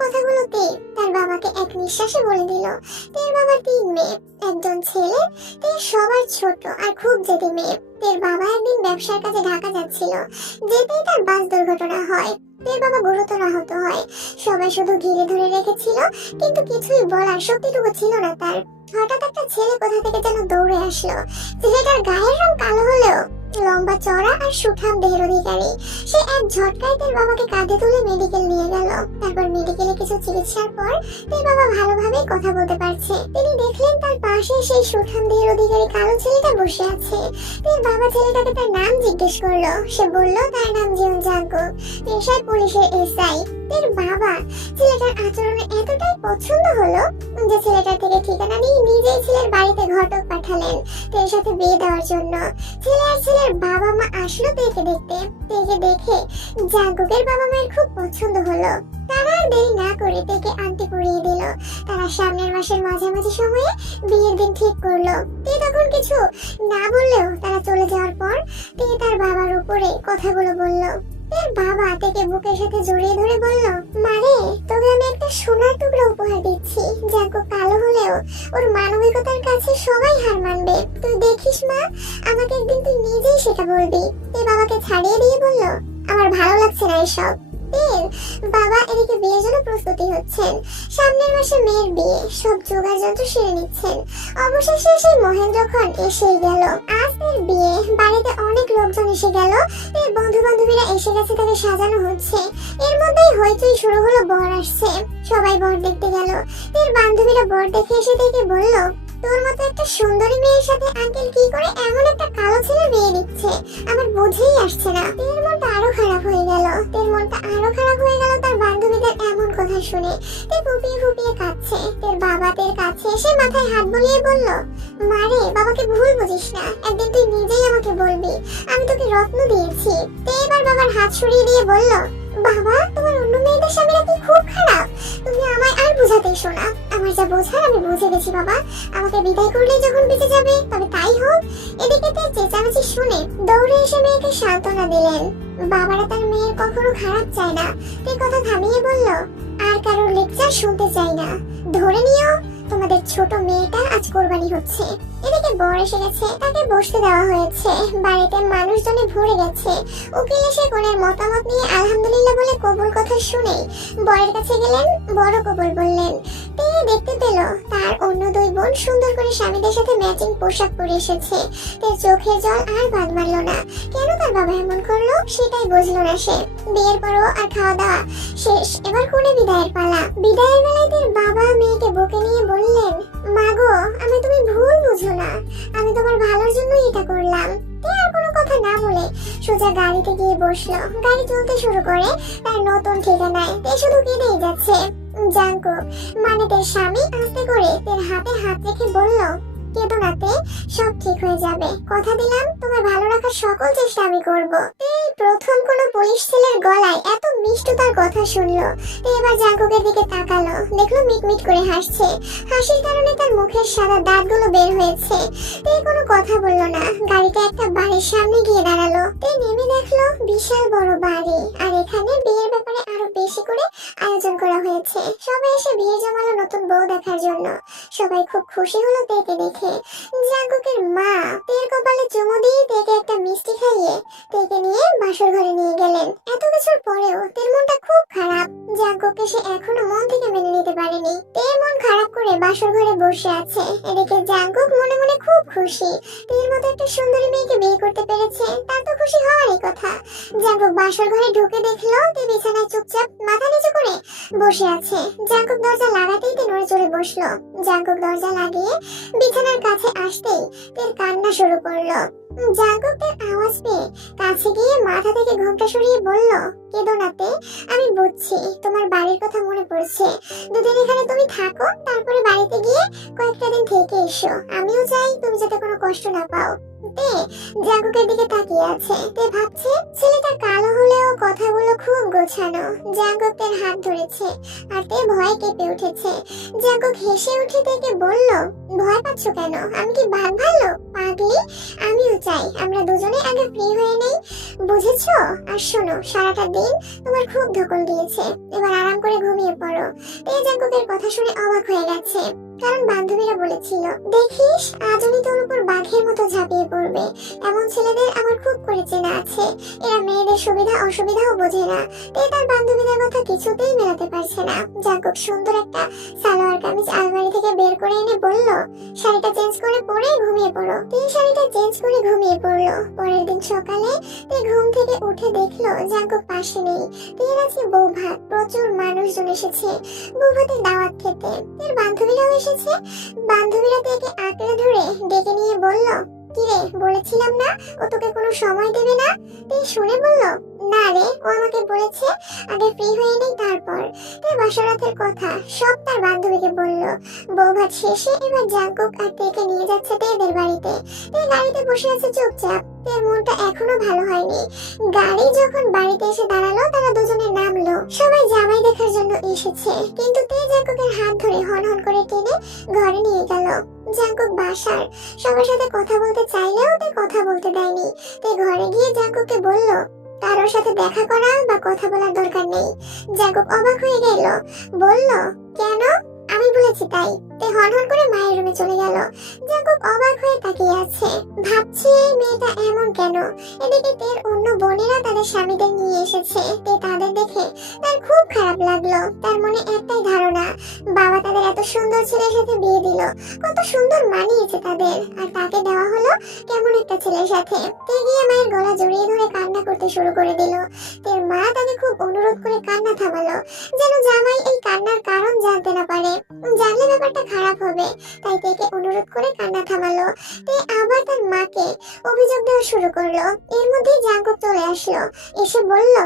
কথাগুলোতে তার বাবাকে এক নিঃশ্বাসে বলে দিল, তের বাবার 3 মেয়ে, একজন ছেলে। তে সবার ছোট আর খুব জেদি মেয়ে। তের বাবা একদিন ব্যবসার কাজে ঢাকা যাচ্ছিল, যেতেই তার বাস দুর্ঘটনা হয়। তের বাবা গুরুতর আহত হয়। সবাই শুধু ঘিরে ধরে রেখেছিল, কিন্তু কিছুই বলার শক্তিটুকু ছিল না তার। হঠাৎ একটা ছেলে কোথা থেকে যেন দৌড়ে আসলো। ছেলেটার গায়ের রং কালো হলেও লম্বা চড়া আর সুঠাম দেহের অধিকারী। সে এক ঝটকায় তের বাবাকে কাঁধে তুলে মেডিকেল নিয়ে গেল। তারপর মেডিকেলে কিছু চিকিৎসার পর তের বাবা ভালোভাবে কথা বলতে পারছে। তিনি দেখলেন তার পাশে সেই সুঠাম দেহের অধিকারী কালো ছেলেটা বসে আছে। তের বাবা ছেলেটাকে তার নাম জিজ্ঞেস করলো। সে বলল তার নাম জীবন জাগরুক, পেশায় পুলিশের এসআই। তের বাবা ছেলেটার আচরণে এতটাই পছন্দ হলো যে ছেলেটার থেকে ঠিকানা নিয়ে নিজেই ছেলের বাড়িতে ঘটক পাঠালেন তের সাথে বিয়ে দেওয়ার জন্য। ছেলে আর ছেলের বাবা মা আসলো তেকে দেখতে। তেকে দেখে জাগরুকের বাবা মায়ের খুব পছন্দ হলো। তারা আর দেরি না করে তেকে আংটি পরিয়ে দিল। তারা সামনের মাসের মাঝামাঝি সময়ে বিয়ের দিন ঠিক করলো। তে তখন কিছু না বললেও তারা চলে যাওয়ার পর তে তার বাবার উপরে কথাগুলো বলল। তের বাবা তেকে বুকের সাথে জড়িয়ে ধরে বলল, মারে তোকে আমি একটা সোনার টুকরো উপহার দিচ্ছি। জাগরুক কালো হলেও ওর মানবিকতার কাছে সবাই হার মানবে। তুই দেখিস মা, আমাকে একদিন তুই নিজেই সেটা বলবি। তে বাবাকে ছাড়িয়ে দিয়ে বলল, আমার ভালো লাগছে না এসব। তের বাবা এদিকে বিয়ের জন্য প্রস্তুতি হচ্ছেন। সামনের মাসে মেয়ের বিয়ে, সব জোগাড় যন্ত্র সেরে নিচ্ছেন। অবশেষে সেই মহেন্দ্রক্ষণ এসেই গেল। আজ তের বিয়ে, বাড়িতে অনেক লোকজন এসে গেল। তের বন্ধু বান্ধবীরা এসে গেছে, তাকে সাজানো হচ্ছে। এর মধ্যেই হইচই শুরু হলো, বর আসছে। সবাই বর দেখতে গেল। তের বান্ধবীরা বর দেখে এসে থেকে বলল, তোর মতো একটা সুন্দরী মেয়ের সাথে আঙ্কেল কি করে এমন একটা কালো ছেলে বিয়ে দিচ্ছে, আমার বুঝেই আসছে না। তের মনটা আরো খারাপ হয়ে গেল। তার বান্ধবীদের এমন কথা শুনে। তে ফুপিয়ে ফুপিয়ে কাঁদছে। তের বাবা তের কাছে এসে মাথায় হাত বুলিয়ে বলল, মারে বাবাকে ভুল বুঝিস না, একদিন তুই নিজেই আমাকে বলবি, আমি তোকে রত্ন দিয়েছি। তে এবার বাবার হাত সরিয়ে দিয়ে বলল, বাবা তোমার অন্য মেয়েদের স্বামীরা কি খুব খারাপ? তুমি আমায় আর বুঝাতে এসো না, আমার যা বোঝার আমি বুঝে গেছি বাবা। আমাকে বিদায় করলেই যখন বেঁচে যাবে তবে তাই হোক। এদিকে তার চেঁচামেচি শুনে দৌড়ে এসে মেয়েকে সান্ত্বনা দিলেন। বাবারা তার মেয়ের কখনো খারাপ চায় না। তে কথা থামিয়ে বলল, আর কারোর লেকচার শুনতে চাই না, ধরে নিও তোমাদের ছোট মেয়েটা আজ কোরবানি হচ্ছে। এদিকে বর এসে গেছে, তাকে বসতে দেওয়া হয়েছে। বাড়িতে মানুষজনে ভরে গেছে। উকিল এসে কনের মতামত নিয়ে আলহামদুলিল্লাহ বলে কবুল কথা শুনে বরের কাছে গেলেন, বড় কবুল বললেন। তে দেখতে পেল তার অন্য 2 বোন সুন্দর করে স্বামীদের সাথে ম্যাচিং পোশাক পরে এসেছে। তার চোখের জল আর বাদ মারল না। কেন তার বাবা এমন করলো সেটাই বুঝলো না সে। বিয়ের পরও আর খাওয়া দাওয়া শেষ, এবার কোণে বিদায়ের পালা। বিদায়ের বেলায় তার বাবা মেয়েকে বুকে নিয়ে বললেন, মাগো আমি তুমি ভুল বুঝো না, আমি তোমার ভালোর জন্যই এটা করলাম। তে আর কোনো কথা না বলে সোজা গাড়িতে গিয়ে বসলো। গাড়ি চলতে শুরু করে তার নতুন ঠিকানায়। তে শুধু কেঁদেই যাচ্ছে। জাগরুক মানে তের স্বামী আস্তে করে তের হাতে হাত রেখে বলল, কেঁদো না তে, সব ঠিক হয়ে যাবে, কথা দিলাম তোমার ভালো রাখার সকল চেষ্টা আমি করব। তে প্রথম কোনো পুলিশ ছেলের গলায় এত মিষ্টতার কথা শুনলো। তে এবার জাগরুকের দিকে তাকালো, দেখলো মিটমিট করে হাসছে। হাসির কারণে তার মুখের সাদা দাঁতগুলো বের হয়েছে। তে কোনো কথা বলল না। গাড়িটা একটা বাড়ির সামনে গিয়ে দাঁড়ালো। তে নেমে দেখলো বিশাল বড় বাড়ি, আর এখানে বিয়ের ব্যাপারে আরো বেশি করে আয়োজন করা হয়েছে। সবাই এসে ভিড় জমালো নতুন বউ দেখার জন্য। সবাই খুব খুশি হলো তেকে দেখে। জাগরুকের মা তের কপালে চুমু দিয়ে তেকে একটা মিষ্টি খাইয়ে তেকে নিয়ে বাসর ঘরে নিয়ে গেলেন। এত কিছুর পরেও তের মনটা খুব খারাপ। জাগরুককে সে এখনো মন থেকে মেনে নিতে পারেনি। তে মন খারাপ করে বাসর ঘরে বসে আছে। এদিকে জাগরুক মনে মনে খুব খুশি। তের মতো একটা সুন্দরী মেয়েকে বিয়ে করতে পেরেছে, তার তো খুশি হওয়ারই কথা। জাগরুক বাসর ঘরে ঢুকে দেখলো তে বিছানায় চুপচাপ মাথা নিচু করে বসে আছে। জাগরুক দরজা লাগাতেই তে নড়ে চড়ে বসলো। জাগরুক দরজা লাগিয়ে বিছানার কাছে আসতেই তের কান্না শুরু করলো। জাগরুক তের আওয়াজ পেয়ে কাছে গিয়ে মাথা থেকে ঘোমটা সরিয়ে বলল, কেঁদো না তে, আমি বুঝছি তোমার বাড়ির কথা মনে পড়ছে। 2 দিন এখানে তুমি থাকো, তারপরে বাড়িতে গিয়ে কয়েকটা দিন থেকে এসো। আমিও চাই তুমি যাতে কোনো কষ্ট না পাও। তে জাগরুকের দিকে তাকিয়ে আছে। তে ভাবছে ছেলেটা কালো হলেও কথাগুলো খুব গোছানো। জাগরুক তের হাত ধরেছে আর তে ভয়ে কেঁপে উঠেছে। জাগরুক হেসে উঠে থেকে বলল, ভয় পাচ্ছ কেন? আমি কি বাঘ ভালো পাগলি? আমিও চাই আমরা দুজনে আগে ফ্রি হয়ে নেই, বুঝেছো? আর শোনো, সারাটা দিন তোমার খুব ধকল দিয়েছে, এবার আরাম করে ঘুমিয়ে পড়ো। তে জাঙ্কুকের কথা শুনে অবাক হয়ে গেছে, কারণ বান্ধবীরা বলেছিল, দেখিস আজ উনি তোর উপর বাঘের মতো ঝাঁপিয়ে পড়বে। এমন ছেলেদের আমার খুব করে চেনা আছে, এরা মেয়েদের সুবিধা অসুবিধাও বোঝে না। তে তার বান্ধবীদের কথা কিছুতেই মেলাতে পারছে না। জাঙ্কুক সুন্দর একটা সালোয়ার কামিজ আলমারি থেকে বের করে এনে বলল, শাড়িটা চেঞ্জ করে পরে ঘুমিয়ে পড়ো। তে শাড়িটা চেঞ্জ করে ঘুমিয়ে পড়লো। পরের দিন সকালে তে ঘুম থেকে উঠে দেখলো জাঙ্কুক পাশে নেই। তের আজকে বউ ভাত, প্রচুর মানুষজন এসেছে বউ ভাতের দাওয়াত খেতে। তের বান্ধবীরাও এসেছে। বান্ধবীরা তেকে আঁকড়ে ধরে ডেকে নিয়ে বলল, কিরে বলেছিলাম না ও তোকে কোনো সময় দেবে না? তে শুনে বলল, না রে, ও আমাকে বলেছে আগে ফ্রি হয়ে নেই তারপর। তার বাসরাতের কথা সব তার বান্ধবীকে বলল। বউ ভাত শেষে এবার জাঙ্কুক আর তেকে নিয়ে যাচ্ছে তেদের বাড়িতে। তে গাড়িতে বসে আছে চুপচাপ। তের মনটা এখনো ভালো হয়নি। গাড়ি যখন বাড়িতে এসে দাঁড়ালো, তারা দুজনে নামলো। সবাই জামাই দেখার জন্য এসেছে, কিন্তু তে জাঙ্কুকের হাত ধরে হনহন করে টেনে ঘরে নিয়ে গেল। জাঙ্কুক বাসার সবার সাথে কথা বলতে চাইলেও তে কথা বলতে দেয়নি। তে ঘরে গিয়ে জাঙ্কুককে বলল, কারোর সাথে দেখা করা বা কথা বলার দরকার নেই। জাঙ্কুক অবাক হয়ে গেল, বলল, কেন? আমি বলেছি তাই। তে হনহন করে মায়ের রুমে চলে গেল। জাঙ্কুক অবাক হয়ে তাকিয়ে আছে, ভাবছে এই মেয়েটা এমন কেন। এদিকে তের অন্য বোনেরা তাদের স্বামীদের নিয়ে এসেছে। তে তাদের দেখে তার খুব খারাপ লাগলো। তার মনে একটাই ধারণা, বাবা তাদের এত সুন্দর ছেলের সাথে বিয়ে দিল, কত সুন্দর মানিয়েছে তাদের, আর তাকে দেওয়া হলো কেমন একটা ছেলের সাথে। তে গিয়ে মায়ের গলা জড়িয়ে ধরে কান্না করতে শুরু করে দিল। তের মা তাকে খুব অনুরোধ করে কান্না থামালো, যেন জামাই এই কান্নার কারণ জানতে না পারে। জানলে ব্যাপারটা খারাপ হবে, তাই তেকে অনুরোধ করে কান্না থামালো। তে আবার তার মাকে অভিযোগ দেওয়া শুরু করলো। এর মধ্যেই জাঙ্কুক চলে আসলো। এসে বলল,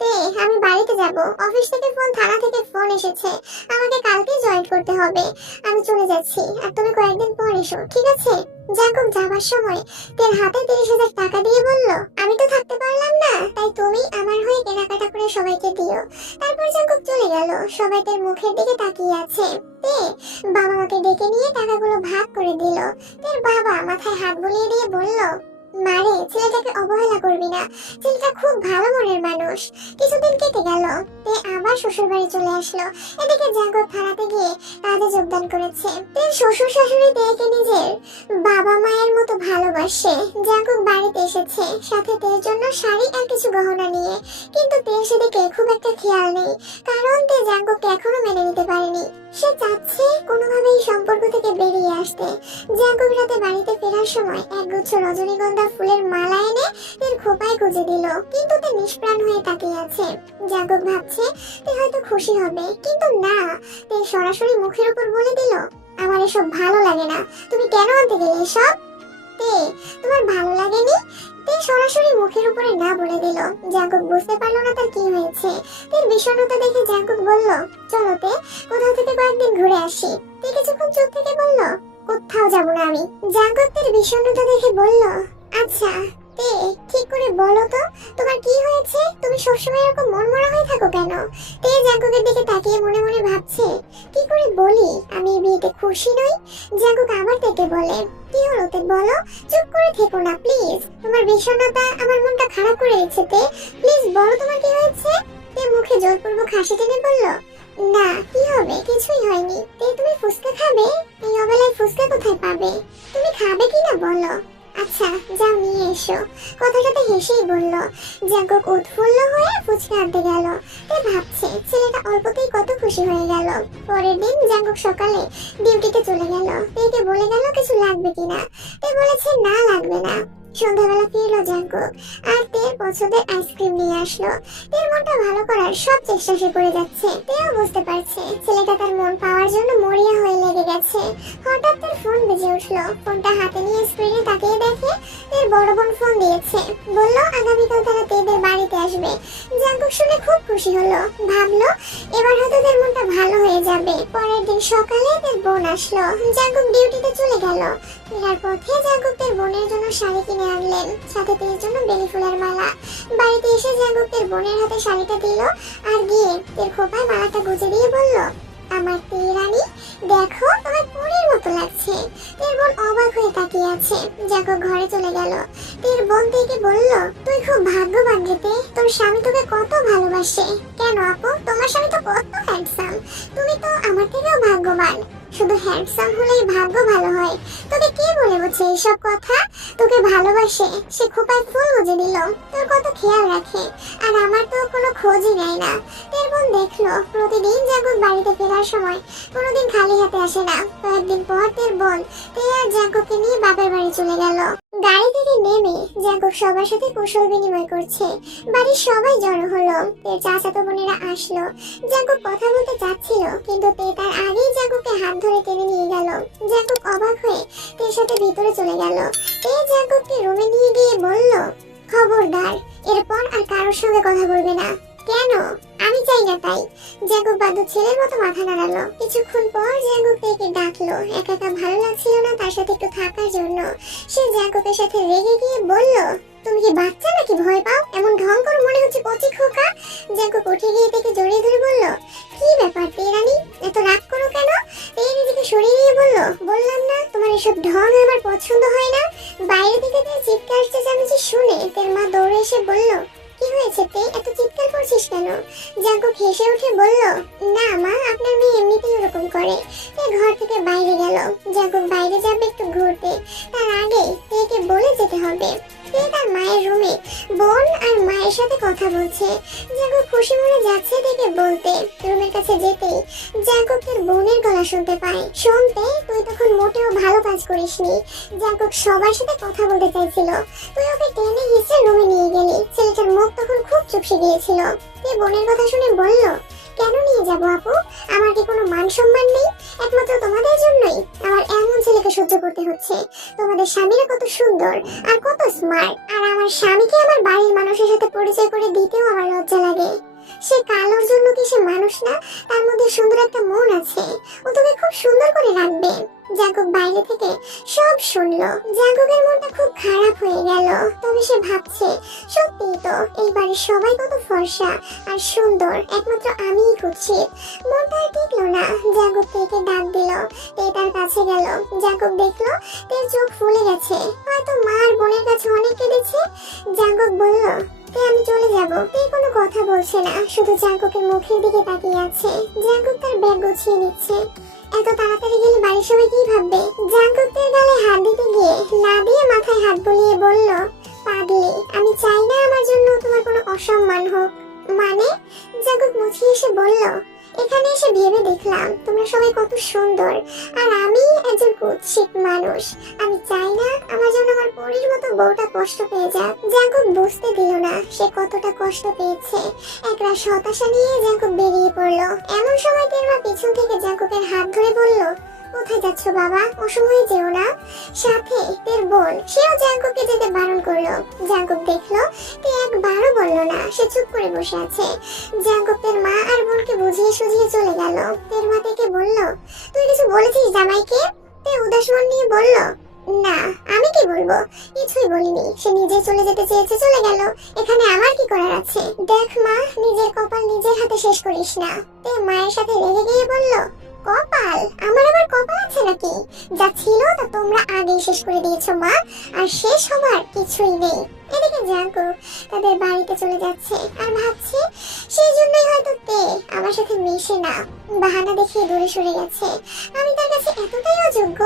তে আমি বাড়িতে যাব, অফিস থেকে ফোন, থানা থেকে ফোন এসেছে, আমাকে কালকে জয়েন করতে হবে। আমি চলে যাচ্ছি, আর তুমি কয়েকদিন পর এসো, ঠিক আছে? জাঙ্কুক যাবার সময় তের হাতে 30,000 টাকা দিয়ে বলল, আমি তো থাকতে পারলাম না, তাই তুমি আমার হয়ে কেনাকাটা করে সবাইকে দিও। তারপর জাঙ্কুক চলে গেল। সবাই তার মুখের দিকে তাকিয়ে আছে। তে বাবা মাকে ডেকে নিয়ে টাকাগুলো ভাগ করে দিল। তের বাবা মাথায় হাত বুলিয়ে দিয়ে বলল, মারে, ছেলেটাকে অবহেলা করবি না, ছেলেটা খুব ভালো মনের মানুষ। কিছুদিন কেটে গেল। তে আবার শ্বশুর বাড়ি চলে আসলো। এদিকে জাঙ্কুক থানাতে গিয়ে কাজে যোগদান করেছে। তের শ্বশুর শাশুড়ি তেকে নিজের বাবা মায়ের মতো ভালোবাসে। জাঙ্কুক বাড়িতে এসেছে সাথে তের জন্য শাড়ি আর কিছু গহনা নিয়ে, কিন্তু তের সেদিকে খুব একটা খেয়াল নেই, কারণ তে জাঙ্কুককে এখনো মেনে নিতে পারেনি। সে চাচ্ছে কোনোভাবে এই সম্পর্ক থেকে বেরিয়ে আসতে। জাঙ্কুক রাতে বাড়িতে ফেরার সময় একগুচ্ছ রজনীগন্ধা ফুলের মালা এনে তের খোপায় গুজে দিল, কিন্তু তে নিষ্প্রাণ হয়ে তাকিয়ে আছে। জাঙ্কুক ভাবছে তে হয়তো খুশি হবে, কিন্তু না, তে সরাসরি মুখের উপর বলে দিল, আমার এসব ভালো লাগে না, তুমি কেন আনতে গেলে এসব? তে তোমার ভালো লাগেনি? তে সরাসরি মুখের উপরে না বলে দিল। জাঙ্কুক বুঝতে পারলো না তার কি হয়েছে। তের বিষণ্ণতা দেখে জাঙ্কুক বলল, চলো তে, কোথাও থেকে কয়েকদিন ঘুরে আসি। তে কিছুক্ষণ চুপ থেকে বলল, কোথাও যাব না আমি। জাঙ্কুক তের বিষণ্ণতা দেখে বলল, আচ্ছা তে, ঠিক করে বলো তো তোমার কি হয়েছে, তুমি সবসময় এরকম মনমরা হয়ে থাকো কেন? তে জাঙ্কুকের দিকে তাকিয়ে মনে মনে ভাবছে, কি করে বলি আমি এই বিয়েতে খুশি নই। জাঙ্কুক আবার তেকে বলে, কি হলো তে বলো, চুপ করে থেকো না প্লিজ, তোমার বিষণ্ণতা আমার মনটা খারাপ করে দিচ্ছে। তে প্লিজ বলো তোমার কি হয়েছে। তে মুখে জোরপূর্বক হাসি টেনে বলল, না কি হবে, কিছুই হয়নি। তে তুমি ফুচকা খাবে? এই অবেলায় ফুচকা কোথায় পাবে? তুমি খাবে কিনা বলো। আচ্ছা যাও নিয়ে এসো। কথাটাতে হেসেই বলল। জাঙ্কুক উৎফুল্ল হয়ে ফুচকা আনতে গেল। তে ভাবছে ছেলেটা অল্পতেই কত খুশি হয়ে গেল। পরের দিন জাঙ্কুক সকালে ডিউটিতে চলে গেল। তেকে বলে গেল কিছু লাগবে কিনা। তে বলেছে না লাগবে না। সন্ধ্যাবেলা ফিরলো জাঙ্কুক আর তের পছন্দের আইসক্রিম নিয়ে আসলো। তের মনটা ভালো করার সব চেষ্টা সে করে যাচ্ছে। তেও বুঝতে পারছে ছেলেটা তার মন পাওয়ার জন্য মরিয়া হয়ে লেগে গেছে। হঠাৎ তার ফোন বেজে উঠলো। ফোনটা হাতে নিয়ে স্ক্রিনে তাকিয়ে দেখে তের বড় বোন ফোন দিয়েছে। বলল আগামীকাল তারা তেদের বাড়িতে আসবে। জাঙ্কুক শুনে খুব খুশি হলো। ভাবলো এবার হয়তো তার মনটা ভালো হয়ে যাবে। পরের দিন সকালে তার বোন আসলো। জাঙ্কুক ডিউটিতে চলে গেল। ফেরার পথে জাঙ্কুক তার বোনের জন্য শাড়ি কিনে আনলেন, সাথে তের জন্য বেলি ফুলের মালা। বাড়িতে এসে জাঙ্কুক তের বোনের হাতে শাড়িটা দিল আর গিয়ে তের খোপায় মালাটা গুজে দিয়ে বলল, আমার তে রানী, দেখো তোমার পরীর মতো লাগছে। তের বোন অবাক হয়ে তাকিয়ে আছে। জাঙ্কুক ঘরে চলে গেল। তের বোন তেকে বলল, তুই খুব ভাগ্যবান রে তে, তোর স্বামী তোকে কত ভালোবাসে। কেন আপু, তোমার স্বামী তো কত হ্যান্ডসাম, তুমি তো ভগবান, শুধু হ্যান্ডসাম হলেই ভাগ্য ভালো হয়। তোকে কে বলে বলছে এইসব কথা? তোকে ভালোবাসে, সে খোপায় ফুল গুজে দিল, তোর কত খেয়াল রাখে, আর আমার তো কোনো খোঁজই নেয় না। তোর বোন দেখলো প্রতিদিন জাঙ্কুক বাড়িতে ফেরার সময় কোনোদিন খালি হাতে আসে না। কয়েকদিন পর তোর বোন তে আর জাঙ্কুককে নিয়ে বাপের বাড়ি চলে গেল। গাড়ি থেকে নেমে জাঙ্কুক সবার সাথে কুশল বিনিময় করছে। বাড়ির সবাই জড়ো হলো, তের চাচাতো বোনেরা আসলো। জাঙ্কুক কথা বলতে চাচ্ছিল, কিন্তু তে তার আগেই জাঙ্কুককে হাত ধরে টেনে নিয়ে গেল। জাঙ্কুক অবাক হয়ে তের সাথে ভিতরে চলে গেল। তে জাঙ্কুককে রুমে নিয়ে গিয়ে বলল, খবরদার, এরপর আর কারোর সঙ্গে কথা বলবে না। কেন? আমি চাই না তাই। জাঙ্কুক বাধ্য ছেলের মতো মাথা নাড়ালো। কিছুক্ষণ পর জাঙ্কুক তেকে ডাকলো। একা একা ভালো লাগছিল না তার সাথে একটু থাকার জন্য। সে জাঙ্কুকের সাথে রেগে গিয়ে বলল, তুমি কি বাচ্চা নাকি ভয় পাও? এমন ঢং করে মনে হচ্ছে কচি খোকা। জাঙ্কুক উঠে গিয়ে তেকে জড়িয়ে ধরে বলল, কি ব্যাপার তে রানী, এত রাগ করো কেন? তে নিজেকে সরিয়ে নিয়ে বলল, বললাম না তোমার এসব ঢং আমার পছন্দ হয় না। বাইরে থেকে তে চিৎকার চেঁচামেচি শুনে তের মা দৌড়ে এসে বলল, কি হয়েছে তে, এত চিৎকার করছিস কেন? জাঙ্কুক হেসে উঠে বলল, না মা, আপনার মেয়ে এমনিতেই ওরকম করে। তে ঘর থেকে বাইরে গেল। জাঙ্কুক বাইরে যাবে একটু ঘুরতে, তার আগে তেকে বলে যেতে হবে। তে তার মায়ের রুমে বোন আর মায়ের সাথে কথা বলছে। জাঙ্কুক খুশি মনে যাচ্ছে তেকে বলতে। রুমের কাছে যেতেই জাঙ্কুক তার বোনের গলা শুনতে পায়। শুনতে, তুই তখন মোটেও ভালো কাজ করিসনি। জাঙ্কুক সবার সাথে কথা বলতে চাইছিল, তুই ওকে টেনে হিঁচড়ে রুমে নিয়ে গেলি। ছেলেটার মুখ তখন খুব চুপসে গিয়েছিল। তে বোনের কথা শুনে বলল, কেন নিয়ে যাব আপু? আমার কি কোনো মান সম্মান নেই? একমাত্র তোমাদের জন্যই আমার এমন ছেলেকে সহ্য করতে হচ্ছে। তোমাদের স্বামীরা কত সুন্দর আর কত স্মার্ট, আর আমার স্বামীকে আমার বাড়ির মানুষের সাথে পরিচয় করে দিতেও আমার লজ্জা লাগে। সে কালোর জন্য কি সে মানুষ না? তার মধ্যে সুন্দর একটা মন আছে, ও তোকে খুব সুন্দর করে রাখবে। জাঙ্কুক বাইরে থেকে সব শুনলো। জাঙ্কুকের মনটা খুব খারাপ হয়ে গেল। তবে সে ভাবছে, সত্যি তো এই বাড়ির সবাই কত ফর্সা আর সুন্দর, একমাত্র আমিই কুৎসিত। মনটা আর টিকলো না। জাঙ্কুক তেকে ডাক দিল। তে তার কাছে গেল। জাঙ্কুক দেখলো তের চোখ ফুলে গেছে, হয়তো মা আর বোনের কাছে অনেক কেঁদেছে। জাঙ্কুক বলল, তে আমি চলে যাব। তে কোনো কথা বলছে না, শুধু জাঙ্কুকের মুখের দিকে তাকিয়ে আছে। জাঙ্কুক তার ব্যাগ গুছিয়ে নিচ্ছে। এত তাড়াতাড়ি গেলে বাড়ির সবাই কি ভাববে? জাঙ্কুক তের গালে হাত দিতে গিয়ে না দিয়ে মাথায় হাত বুলিয়ে বলল, পাগলি, আমি চাই না আমার জন্য তোমার কোনো অসম্মান হোক। মানে? জাঙ্কুক মুচকি এসে বলল, এখানে এসে ভেবে দেখলাম তোমরা সবাই কত সুন্দর, আর আমি একজন কুৎসিত মানুষ। আমি চাই না আমার জন্য আমার পরীর মতো বউটা কষ্ট পেয়ে যাক। জাঙ্কুক বুঝতে দিল না সে কতটা কষ্ট পেয়েছে। একরাশ হতাশা নিয়ে জাঙ্কুক বেরিয়ে পড়লো। এমন সময় তের মা পিছন থেকে জাঙ্কুকের হাত ধরে বলল, কোথায় যাচ্ছ বাবা? অসময়ে যেও না। সাথে তের বোন, সেও জাঙ্কুককে যেতে বারণ করলো। জাঙ্কুক দেখলো তে একবারও বলল না, সে চুপ করে বসে আছে। জাঙ্কুক তের মা আর বোনকে বুঝিয়ে সুঝিয়ে চলে গেল। তের মা থেকে বলল, তুই কিছু বলেছিস জামাইকে? তে উদাস মন নিয়ে বলল, না, আমি কি বলবো, কিছুই বলিনি। সে নিজে চলে যেতে চেয়েছে, চলে গেল। এখানে আমার কি করার আছে? দেখ মা, নিজের কপাল নিজের হাতে শেষ করিস না। তে মায়ের সাথে রেগে গিয়ে বলল, কপাল? আমার আবার কপাল আছে নাকি? যা ছিল তা তোমরা আগেই শেষ করে দিয়েছো মা, আর শেষ হবার কিছুই নেই। এদিকে জাঙ্কুক তাদের বাড়িতে চলে যাচ্ছে, আর ভাবছে সেই জন্যই হয়তো তে আমার সাথে মিশে না, বাহানা দেখিয়ে দূরে সরে গেছে। আমি তার কাছে এতটাই অযোগ্য।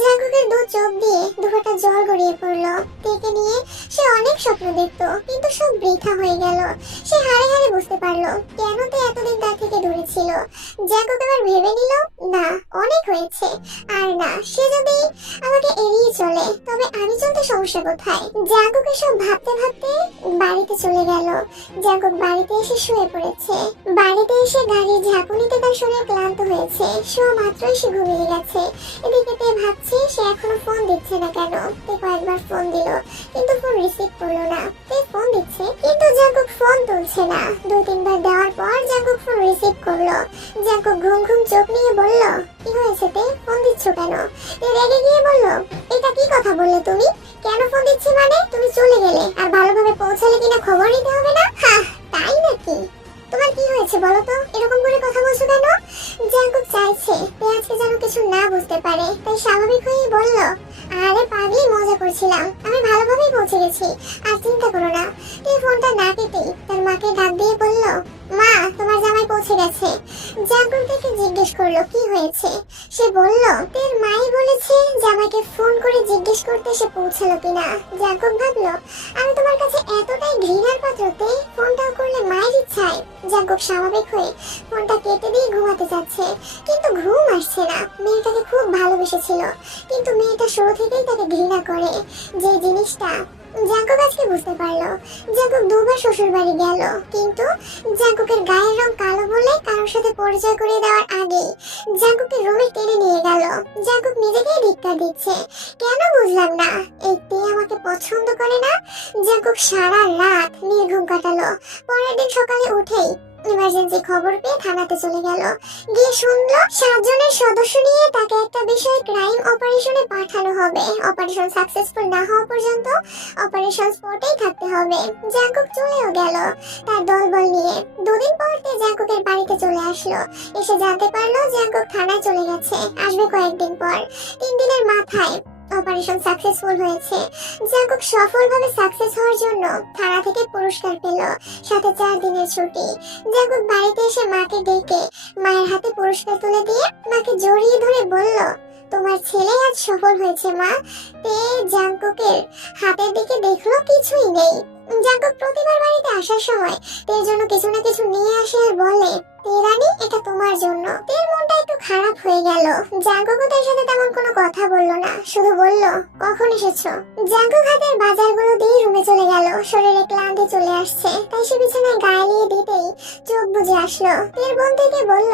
জাঙ্কুকের দু চোখ দিয়ে দুফোঁটা জল গড়িয়ে পড়লো। তেকে নিয়ে সে অনেক স্বপ্ন দেখতো, কিন্তু সব বৃথা হয়ে গেল। সে হারে হারে বুঝতে পারলো কেন তে এতদিন তার থেকে দূরে ছিল। জাঙ্কুক এবার ভেবে নিল, না, অনেক হয়েছে, আর না, সে যদি আমাকে এড়িয়ে চলে তবে আমি চলতে সমস্যা কোথায়? জাঙ্কুক সব ভাবতে ভাবতে বাড়িতে চলে গেল। জাঙ্কুক বাড়িতে এসে শুয়ে পড়েছে। বাড়িতে এসে গাড়ির ঝাঁকুনিতে তার শরীর ক্লান্ত হয়েছে। শোয়া মাত্রই সে ঘুমিয়ে গেছে। এদিকে তে ভাবছে সে এখনো ফোন দিচ্ছে না কেন। তে কয়েকবার ফোন দিল, কিন্তু ফোন রিসিভ করলো না। তে ফোন দিচ্ছে, কিন্তু জাঙ্কুক ফোন তুলছে না। 2-3 বার দেওয়ার পর জাঙ্কুক ফোন রিসিভ করলো। জাঙ্কুক ঘুম ঘুম চোখ নিয়ে বলল, কি হয়েছে তে, ফোন দিচ্ছ কেন? তে রেগে গিয়ে বলল, এটা কি কথা বললে তুমি? কেন ফোন দিচ্ছি মানে? তুমি চলে গেলে আর ভালোভাবে পৌঁছালে কিনা খবর নিতে হবে না? হ্যাঁ, তাই নাকি? তোমার কি হয়েছে বলো তো, এরকম করে কথা বলছো কেন? জাঙ্কুক চাইছে তে আজকে যেন কিছু না বুঝতে পারে, তাই স্বাভাবিক হয়েই বলল, আরে পাগলি, মজা করছিলাম, আমি ভালোভাবেই পৌঁছে গেছি, আর চিন্তা করো না। তে ফোনটা না কেটেই তার মাকে ডাক দিয়ে বলল, মা, তোমার জামাই পৌঁছে গেছে। জাঙ্কুক থেকে জিজ্ঞেস করলো কি হয়েছে। সে বলল তের মাই বলেছে জামাইকে ফোন করে জিজ্ঞেস করতে সে পৌঁছালো কিনা। জাঙ্কুক ভাবলো আমি তোমার কাছে এতটাই ঘৃণার পাত্রতে ফোনটাও করলে মায়ের ইচ্ছায়। জাঙ্কুক স্বাভাবিক হয়ে ফোনটা কেটে দিয়ে ঘুমাতে যাচ্ছে, কিন্তু ঘুম আসছে না। মেয়েটাকে খুব ভালোবেসেছিল, কিন্তু মেয়েটা শুরু থেকেই তাকে ঘৃণা করে। যে জিনিসটা জাঙ্কুক আজকে বুঝতে পারলো। জাঙ্কুক দুবার শ্বশুর বাড়ি গেল, কিন্তু জাঙ্কুকের গায়ের রং কালো বলে কারোর সাথে পরিচয় করিয়ে দেওয়ার আগেই জাঙ্কুকের রুমে টেনে নিয়ে গেল। জাঙ্কুক নিজেকেই ধিক্কার দিচ্ছে, কেন বুঝলাম না। এই তে আমাকে পছন্দ করে না। জাঙ্কুক সারা রাত নির্ঘুম কাটালো। পরের দিন সকালে উঠেই ইমার্জেন্সি খবর পেয়ে থানাতে চলে গেল। গিয়ে শুনলো 7 জনের সদস্য নিয়ে তাকে একটা বিষয়ে ক্রাইম অপারেশনে পাঠানো হবে। অপারেশন সাকসেসফুল না হওয়া পর্যন্ত অপারেশন স্পটেই থাকতে হবে। জাঙ্কুক চলেও গেল তার দলবল নিয়ে। 2 দিন পর তে জাঙ্কুকের বাড়িতে চলে আসলো। এসে জানতে পারলো জাঙ্কুক থানায় চলে গেছে, আসবে কয়েকদিন পর। 3 দিনের মাথায় অপারেশন সাকসেসফুল হয়েছে। জাঙ্কুক সফলভাবে সাকসেস হওয়ার জন্য থানা থেকে পুরস্কার পেল, সাথে 4 দিনের ছুটি। জাঙ্কুক বাড়িতে এসে মাকে ডেকে মায়ের হাতে পুরস্কার তুলে দিয়ে মাকে জড়িয়ে ধরে বলল তোমার ছেলে আজ সফল হয়েছে মা। তে জাঙ্কুকের হাতের দিকে দেখলো কিছুই নেই। জাঙ্কুক প্রতিবার বাড়িতে আসার সময় তের জন্য কিছু না কিছু নিয়ে আসে আর বলে রানী এটা তোমার জন্য। তের মনটা একটু খারাপ হয়ে গেল। জাঙ্কুকও তার সাথে তেমন কোনো কথা বললো না, শুধু বলল কখন এসেছো। জাঙ্কুক হাতের বাজারগুলো দিয়ে রুমে চলে গেল। শরীরে ক্লান্তি চলে আসছে, তাই সে বিছানায় গায়ে দিতেই চোখ বুজে আসলো। তের বোন থেকে বলল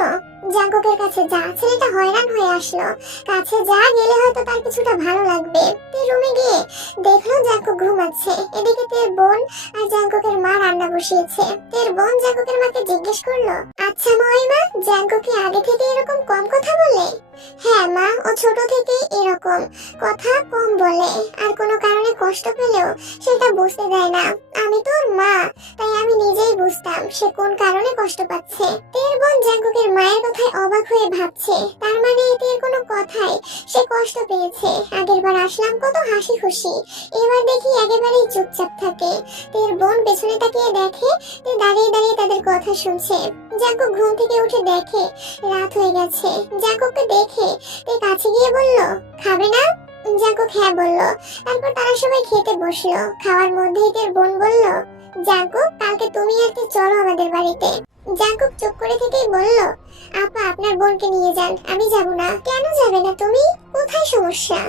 জাঙ্কুকের কাছে যা, ছেলেটা হয়রান হয়ে আসলো, কাছে যা, গেলে হয়তো তার কিছুটা ভালো লাগবে। তের রুমে গিয়ে দেখলো জাঙ্কুক ঘুমাচ্ছে। এদিকে তের বোন আর জাঙ্কুকের মা রান্না বসিয়েছে। তের বোন জাঙ্কুকের মাকে জিজ্ঞেস করলো আচ্ছা মহিমা, জাঙ্কুক কি আগে থেকে এরকম কম কথা বলে? হ্যাঁ মা, ও ছোট থেকে এরকম কথা কম বলে, আর কোনো কারণে কষ্ট পেলেও সেটা বুঝতে দেয় না। আমি তোর মা, তাই আমি নিজেই বুঝতাম সে কোন কারণে কষ্ট পাচ্ছে। তের বোন জাঙ্কুকের মায়ের কথায় অবাক হয়ে ভাবছে, তার মানে এর কোনো কথাই সে কষ্ট পেয়েছে। আগের বার আসলাম কত হাসি খুশি, এবার দেখি একেবারেই চুপচাপ থাকে। তের বোন পেছনে তাকিয়ে দেখে তে দাঁড়িয়ে দাঁড়িয়ে তাদের কথা শুনছে। জাঙ্কুক ঘুম থেকে উঠে দেখে রাত হয়ে গেছে। জাঙ্কুককে দেখে তে কাছে গিয়ে বলল খাবে না? জাঙ্কুক হ্যাঁ বলল। তারপর তারা সবাই খেতে বসলো। খাওয়ার মধ্যেই তের বোন বলল জাঙ্কুক কালকে তুমি আর তে চলো আমাদের বাড়িতে। জাঙ্কুক চুপ করে থেকেই বলল আপা আপনার বোনকে নিয়ে যান, আমি যাব না। কেন যাবে না তুমি? কোথায় সমস্যা?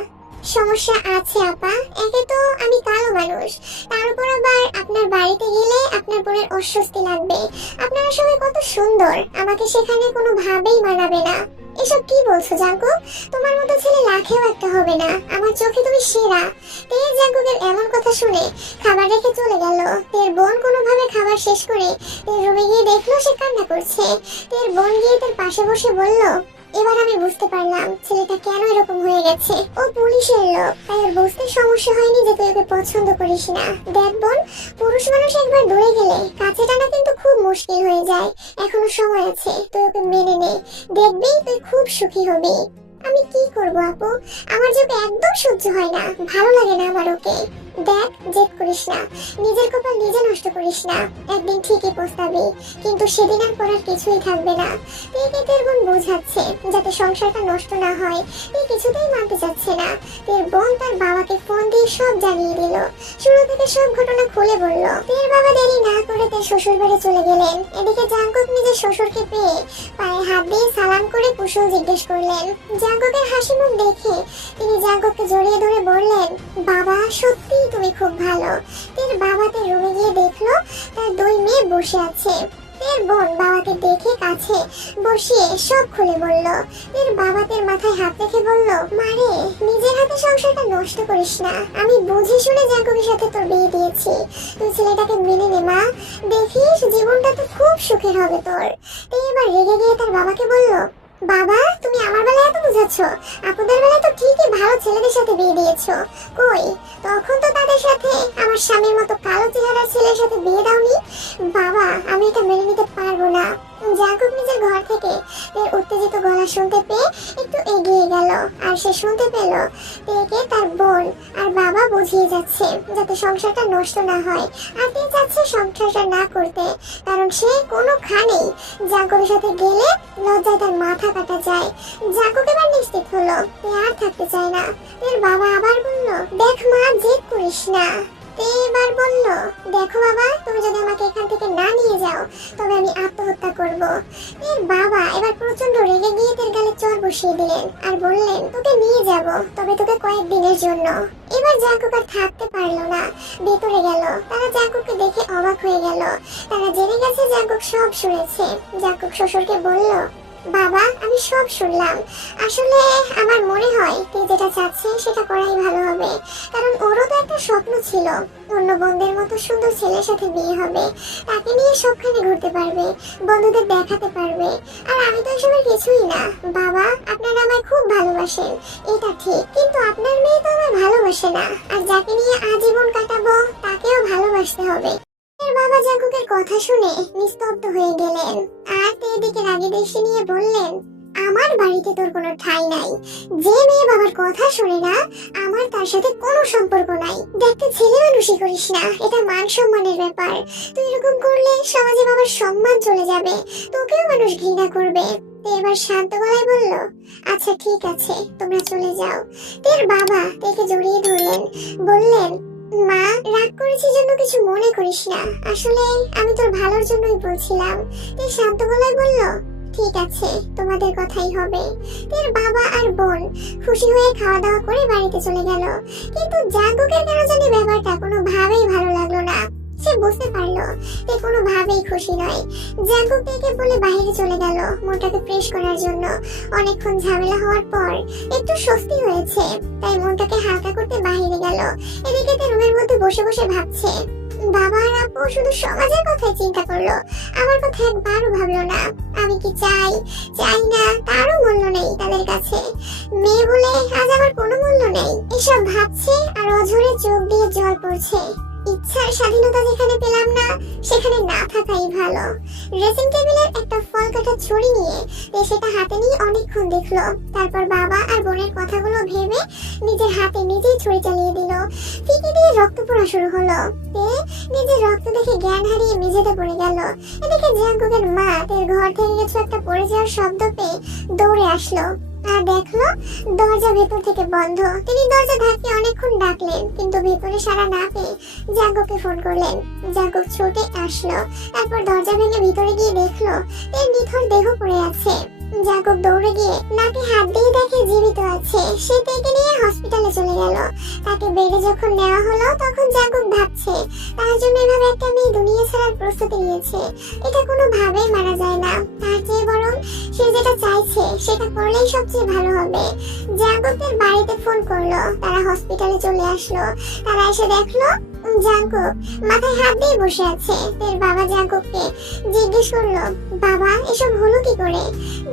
সমস্যা আছে আপা, একে তো আমি কালো মানুষ, তার উপর আবার আপনার বাড়িতে গেলে আপনার বোনের অস্বস্তি লাগবে। আপনারা সবাই কত সুন্দর, আমাকে সেখানে কোনো ভাবেই মানাবে না। এসব কি বলছো জাঙ্কুক? তোমার মতো ছেলে লাখেও একটা হবে না, আমার চোখে তুমি সেরা। তেজ জাঙ্কুকের এমন কথা শুনে খাবার রেখে চলে গেল। তের বোন কোনোভাবে খাবার শেষ করে তের রুমে গিয়ে দেখলো সে কান্না করছে। তের বোন গিয়ে তার পাশে বসে বলল এবার আমি বুঝতে পারলাম ছেলেটা কেন এরকম হয়ে গেছে। ও পুলিশের লোক, তাই ওর বুঝতে সমস্যা হয়নি যে তুই ওকে পছন্দ করিস না। দেখ বোন, পুরুষ মানুষ একবার দূরে গেলে কাছে টানা কিন্তু খুব মুশকিল হয়ে যায়। এখনো সময় আছে, তুই ওকে মেনে নে, দেখবি তুই খুব সুখী হবি। আমি কি করব আপু, আমার যে ওকে একদম সহ্য হয় না, ভালো লাগে না আমার ওকে। দেখ জেদ করিস না, নিজের কপাল নিজে নষ্ট করিস না, একদিন ঠিকই পস্তাবি, কিন্তু সেদিন আর পড়ার কিছুই থাকবে না। তের বোন বোঝাচ্ছে যাতে সংসারটা নষ্ট না হয়, তুই কিছুতেই মানতে চাচ্ছে না। তের বোন তার বাবাকে ফোন দিয়ে সব জানিয়ে দিল, শুরু থেকে সব ঘটনা খুলে বলল। তের বাবা দেরি না করে তার শ্বশুর বাড়ি চলে গেলেন। এদিকে জাঙ্কুক নিজের শ্বশুরকে পেয়ে পায়ে হাত দিয়ে সালাম করে কুশল জিজ্ঞেস করলেন। জাঙ্কুকের হাসি মুখ দেখে তিনি জাঙ্কুককে জড়িয়ে ধরে বললেন বাবা সত্যি তুমি খুব ভালো। তের বাবা তার রুমে গিয়ে দেখলো তার 2 মেয়ে বসে আছে। তের বোন বাবাকে দেখে কাছে বসিয়ে সব খুলে বলল। তের বাবা তের মাথায় হাত রেখে বলল মারে, নিজের হাতে সংসারটা নষ্ট করিস না, আমি বুঝে শুনে জাঙ্কুকের সাথে তোর বিয়ে দিয়েছি, তুই ছেলেটাকে মেনে নে মা, দেখিস জীবনটা তো খুব সুখের হবে তোর। তে এবার রেগে গিয়ে তার বাবাকে বলল বাবা, তুমি আমার বেলায় এত বুঝাচ্ছ, আপুদের বেলায় তো ঠিকই ভালো ছেলেদের সাথে বিয়ে দিয়েছো। কই, তখন তো তাদের সাথে আমার স্বামীর মতো কালো চেহারার ছেলের সাথে বিয়ে দাওনি। বাবা, আমি এটা মেনে নিতে পারবো না। জাঙ্কুক নিজের ঘর থেকে তের উত্তেজিত গলা শুনতে পেয়ে একটু এগিয়ে গেল, আর সে শুনতে পেল তেকে তার বোন আর বাবা বুঝিয়ে যাচ্ছে যাতে সংসারটা নষ্ট না হয়, আর তে যাচ্ছে সংসারটা না করতে, কারণ সে কোনোখানেই জাঙ্কুকের সাথে গেলে লজ্জায় তার মাথা কাটা যায়। জাঙ্কুক এবার নিশ্চিত হলো তে আর থাকতে চায় না। তের বাবা আবার বলল, দেখ মা, জেদ করিস না। তে এবার বলল, দেখো বাবা, তুমি যদি আমাকে এখান থেকে না নিয়ে যাও তবে আমি আত্মহত্যা করব। এর বাবা এবার প্রচন্ড রেগে গিয়ে তের গালে চড় বসিয়ে দিলেন আর বললেন, তোকে নিয়ে যাব, তবে তোকে কয়েকদিনের জন্য। এবার জাঙ্কুক আর থাকতে পারলো না, ভেতরে গেল। তারা জাঙ্কুককে দেখে অবাক হয়ে গেল। তারা জেনে গেছে জাঙ্কুক সব শুনেছে। জাঙ্কুক শ্বশুরকে বলল, বাবা, আমি সব শুনলাম। আসলে আমার মনে হয় তুই যেটা চাচ্ছে সেটা করাই ভালো হবে, কারণ ওরও তো একটা স্বপ্ন ছিল অন্য বোনদের মতো সুন্দর ছেলের সাথে বিয়ে হবে, তাকে নিয়ে সবখানে ঘুরতে পারবে, বন্ধুদের দেখাতে পারবে। আর আমি তো এসবের কিছুই না। বাবা, আপনারা আমায় খুব ভালোবাসেন, এটা ঠিক, কিন্তু আপনার মেয়ে তো আমায় ভালোবাসে না, আর যাকে নিয়ে আজীবন কাটাবো তাকেও ভালোবাসতে হবে। বাবা জাঙ্কুকের কথা শুনে নিস্তব্ধ হয়ে গেলেন, আর এদিকে রাগী দৃষ্টি নিয়ে বললেন, আমার বাড়িতে তোর কোনো ঠাঁই নাই। যে মেয়ে বাবার কথা শুনে না, আমার তার সাথে কোনো সম্পর্ক নাই। দেখতে ছেলে মানুষই করিস না, এটা মান সম্মানের ব্যাপার। তুই এরকম করলে সমাজে বাবার সম্মান চলে যাবে, তোকেও মানুষ ঘৃণা করবে। এবার শান্ত গলায় বলল, আচ্ছা ঠিক আছে, তোমরা চলে যাও। তের বাবা তেকে জড়িয়ে ধরলেন, বললেন, মা, রাগ করেছি জন্য কিছু মনে করিস না, আসলে আমি তোর ভালোর জন্যই বলছিলাম। তে শান্ত গলায় বলল, ঠিক আছে, তোমাদের কথাই হবে। তের বাবা আর বোন খুশি হয়ে খাওয়া দাওয়া করে বাড়িতে চলে গেল, কিন্তু জাঙ্কুকের কেন জানি ব্যাপারটা কোনোভাবেই ভালো লাগলো না। সে বুঝতে পারলো তে কোনোভাবেই খুশি নয়। জাঙ্কুক তেকে বলে বাইরে চলে গেল মনটাকে ফ্রেশ করার জন্য। অনেকক্ষণ ঝামেলা হওয়ার পর একটু স্বস্তি হয়েছে, তাই মনটাকে হালকা করতে বাইরে গেল। এদিকে তে রুমের মধ্যে বসে বসে ভাবছে, বাবা আর আপু শুধু সমাজের কথাই চিন্তা করলো, আমার কথা একবারও ভাবলো না। আমি কি চাই চাই না তারও মূল্য নেই তাদের কাছে। মেয়ে বলে আজ আমার কোনো মূল্য নেই। এসব ভাবছে আর অঝরে চোখ দিয়ে জল পড়ছে। ইচ্ছার স্বাধীনতা যেখানে পেলাম না, সেখানে না থাকাই ভালো। ড্রেসিং টেবিলের একটা ফল কাটা ছুরি নিয়ে সেটা হাতে নিয়ে অনেকক্ষণ দেখলো। তারপর বাবা আর বোনের কথাগুলো ভেবে নিজের হাতে নিজেই ছুরি চালিয়ে দিল। ফিকে দিয়ে রক্ত পড়া শুরু হলো। তে নিজের রক্ত দেখে জ্ঞান হারিয়ে মেঝেতে পড়ে গেল। এদিকে জাঙ্কুকের মা তের ঘর থেকে কিছু একটা পড়ে যাওয়ার শব্দ পেয়ে দৌড়ে আসলো আর দেখলো দরজা ভেতর থেকে বন্ধ। তিনি দরজা ধাক্কিয়ে অনেকক্ষণ ডাকলেন, কিন্তু ভেতরে সাড়া না পেয়ে জাঙ্কুককে ফোন করলেন। জাঙ্কুক ছুটে আসলো, তারপর দরজা ভেঙে ভিতরে গিয়ে দেখলো এর নিথর দেহ পড়ে আছে। জাঙ্কুক দৌড়ে গিয়ে নাকে হাত দিয়ে দেখে জীবিত আছে। সে তাকে নিয়ে হসপিটালে চলে গেল। তাকে বেডে যখন নেওয়া হলো তখন জাঙ্কুক ভাবছে তার জন্য এভাবে একটা মেয়ে দুনিয়া ছাড়ার প্রস্তুতি নিয়েছে, এটা কোনোভাবেই মারা যায় না। তার চেয়ে বরং সে যেটা চাইছে সেটা করলেই সবচেয়ে ভালো হবে। জাঙ্কুকের বাড়িতে ফোন করলো, তারা হসপিটালে চলে আসলো। তারা এসে দেখলো জাঙ্কুক মাথায় হাত দিয়ে বসে আছে। তের বাবা জাঙ্কুককে জিজ্ঞেস করলো, বাবা, এসব হলো কি করে?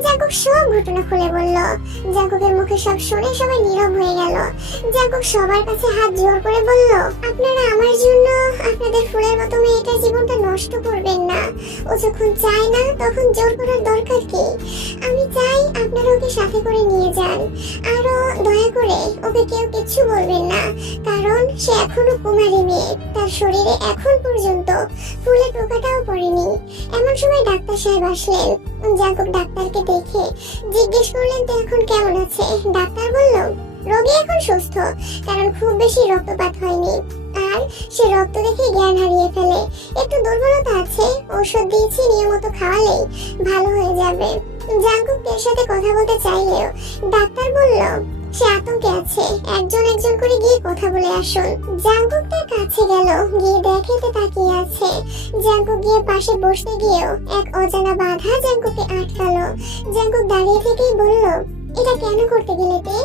জাঙ্কুক সব ঘটনা খুলে বলল। জাঙ্কুকের মুখে সব শুনে সবাই নীরব হয়ে গেল। জাঙ্কুক সবার কাছে হাত জোর করে বলল, আপনারা আমার জন্য আপনাদের ফুলের মতো মেয়েটার জীবনটা নষ্ট করবেন না। ও যখন চায় না তখন জোর করার দরকার কি? আমি চাই আপনারা ওকে সাথে করে নিয়ে যান। আরো দয়া করে ওকে কেউ কিছু বলবেন না, কারণ সে এখনো কুমারী মেয়ে। তার শরীরে এখন পর্যন্ত ফুলের টোকাটাও পড়েনি। এমন সময় ডাক্তার সাহেব আসলেন। জাঙ্কুক ডাক্তারকে দেখে জিজ্ঞেস করলেন তো এখন কেমন আছে? ডাক্তার বলল, রোগী এখন সুস্থ, কারণ খুব বেশি রক্তপাত হয়নি, আর সে রক্ত দেখে জ্ঞান হারিয়ে ফেলে। একটু দুর্বলতা আছে, ঔষধ দিয়েছি, নিয়মিত খাওয়ালেই ভালো হয়ে যাবে। জাঙ্কুক এর সাথে কথা বলতে চাইলেও ডাক্তার বলল সে আতঙ্কে আছে, একজন একজন করে গিয়ে কথা বলে আসুন। জাঙ্কুক তার কাছে গেল, গিয়ে দেখে তে তাকিয়ে আছে। জাঙ্কুক গিয়ে পাশে বসতে গিয়েও এক অজানা বাধা জাঙ্কুককে আটকালো। জাঙ্কুক দাঁড়িয়ে থেকেই বলল, এটা কেন করতে গেলে তে?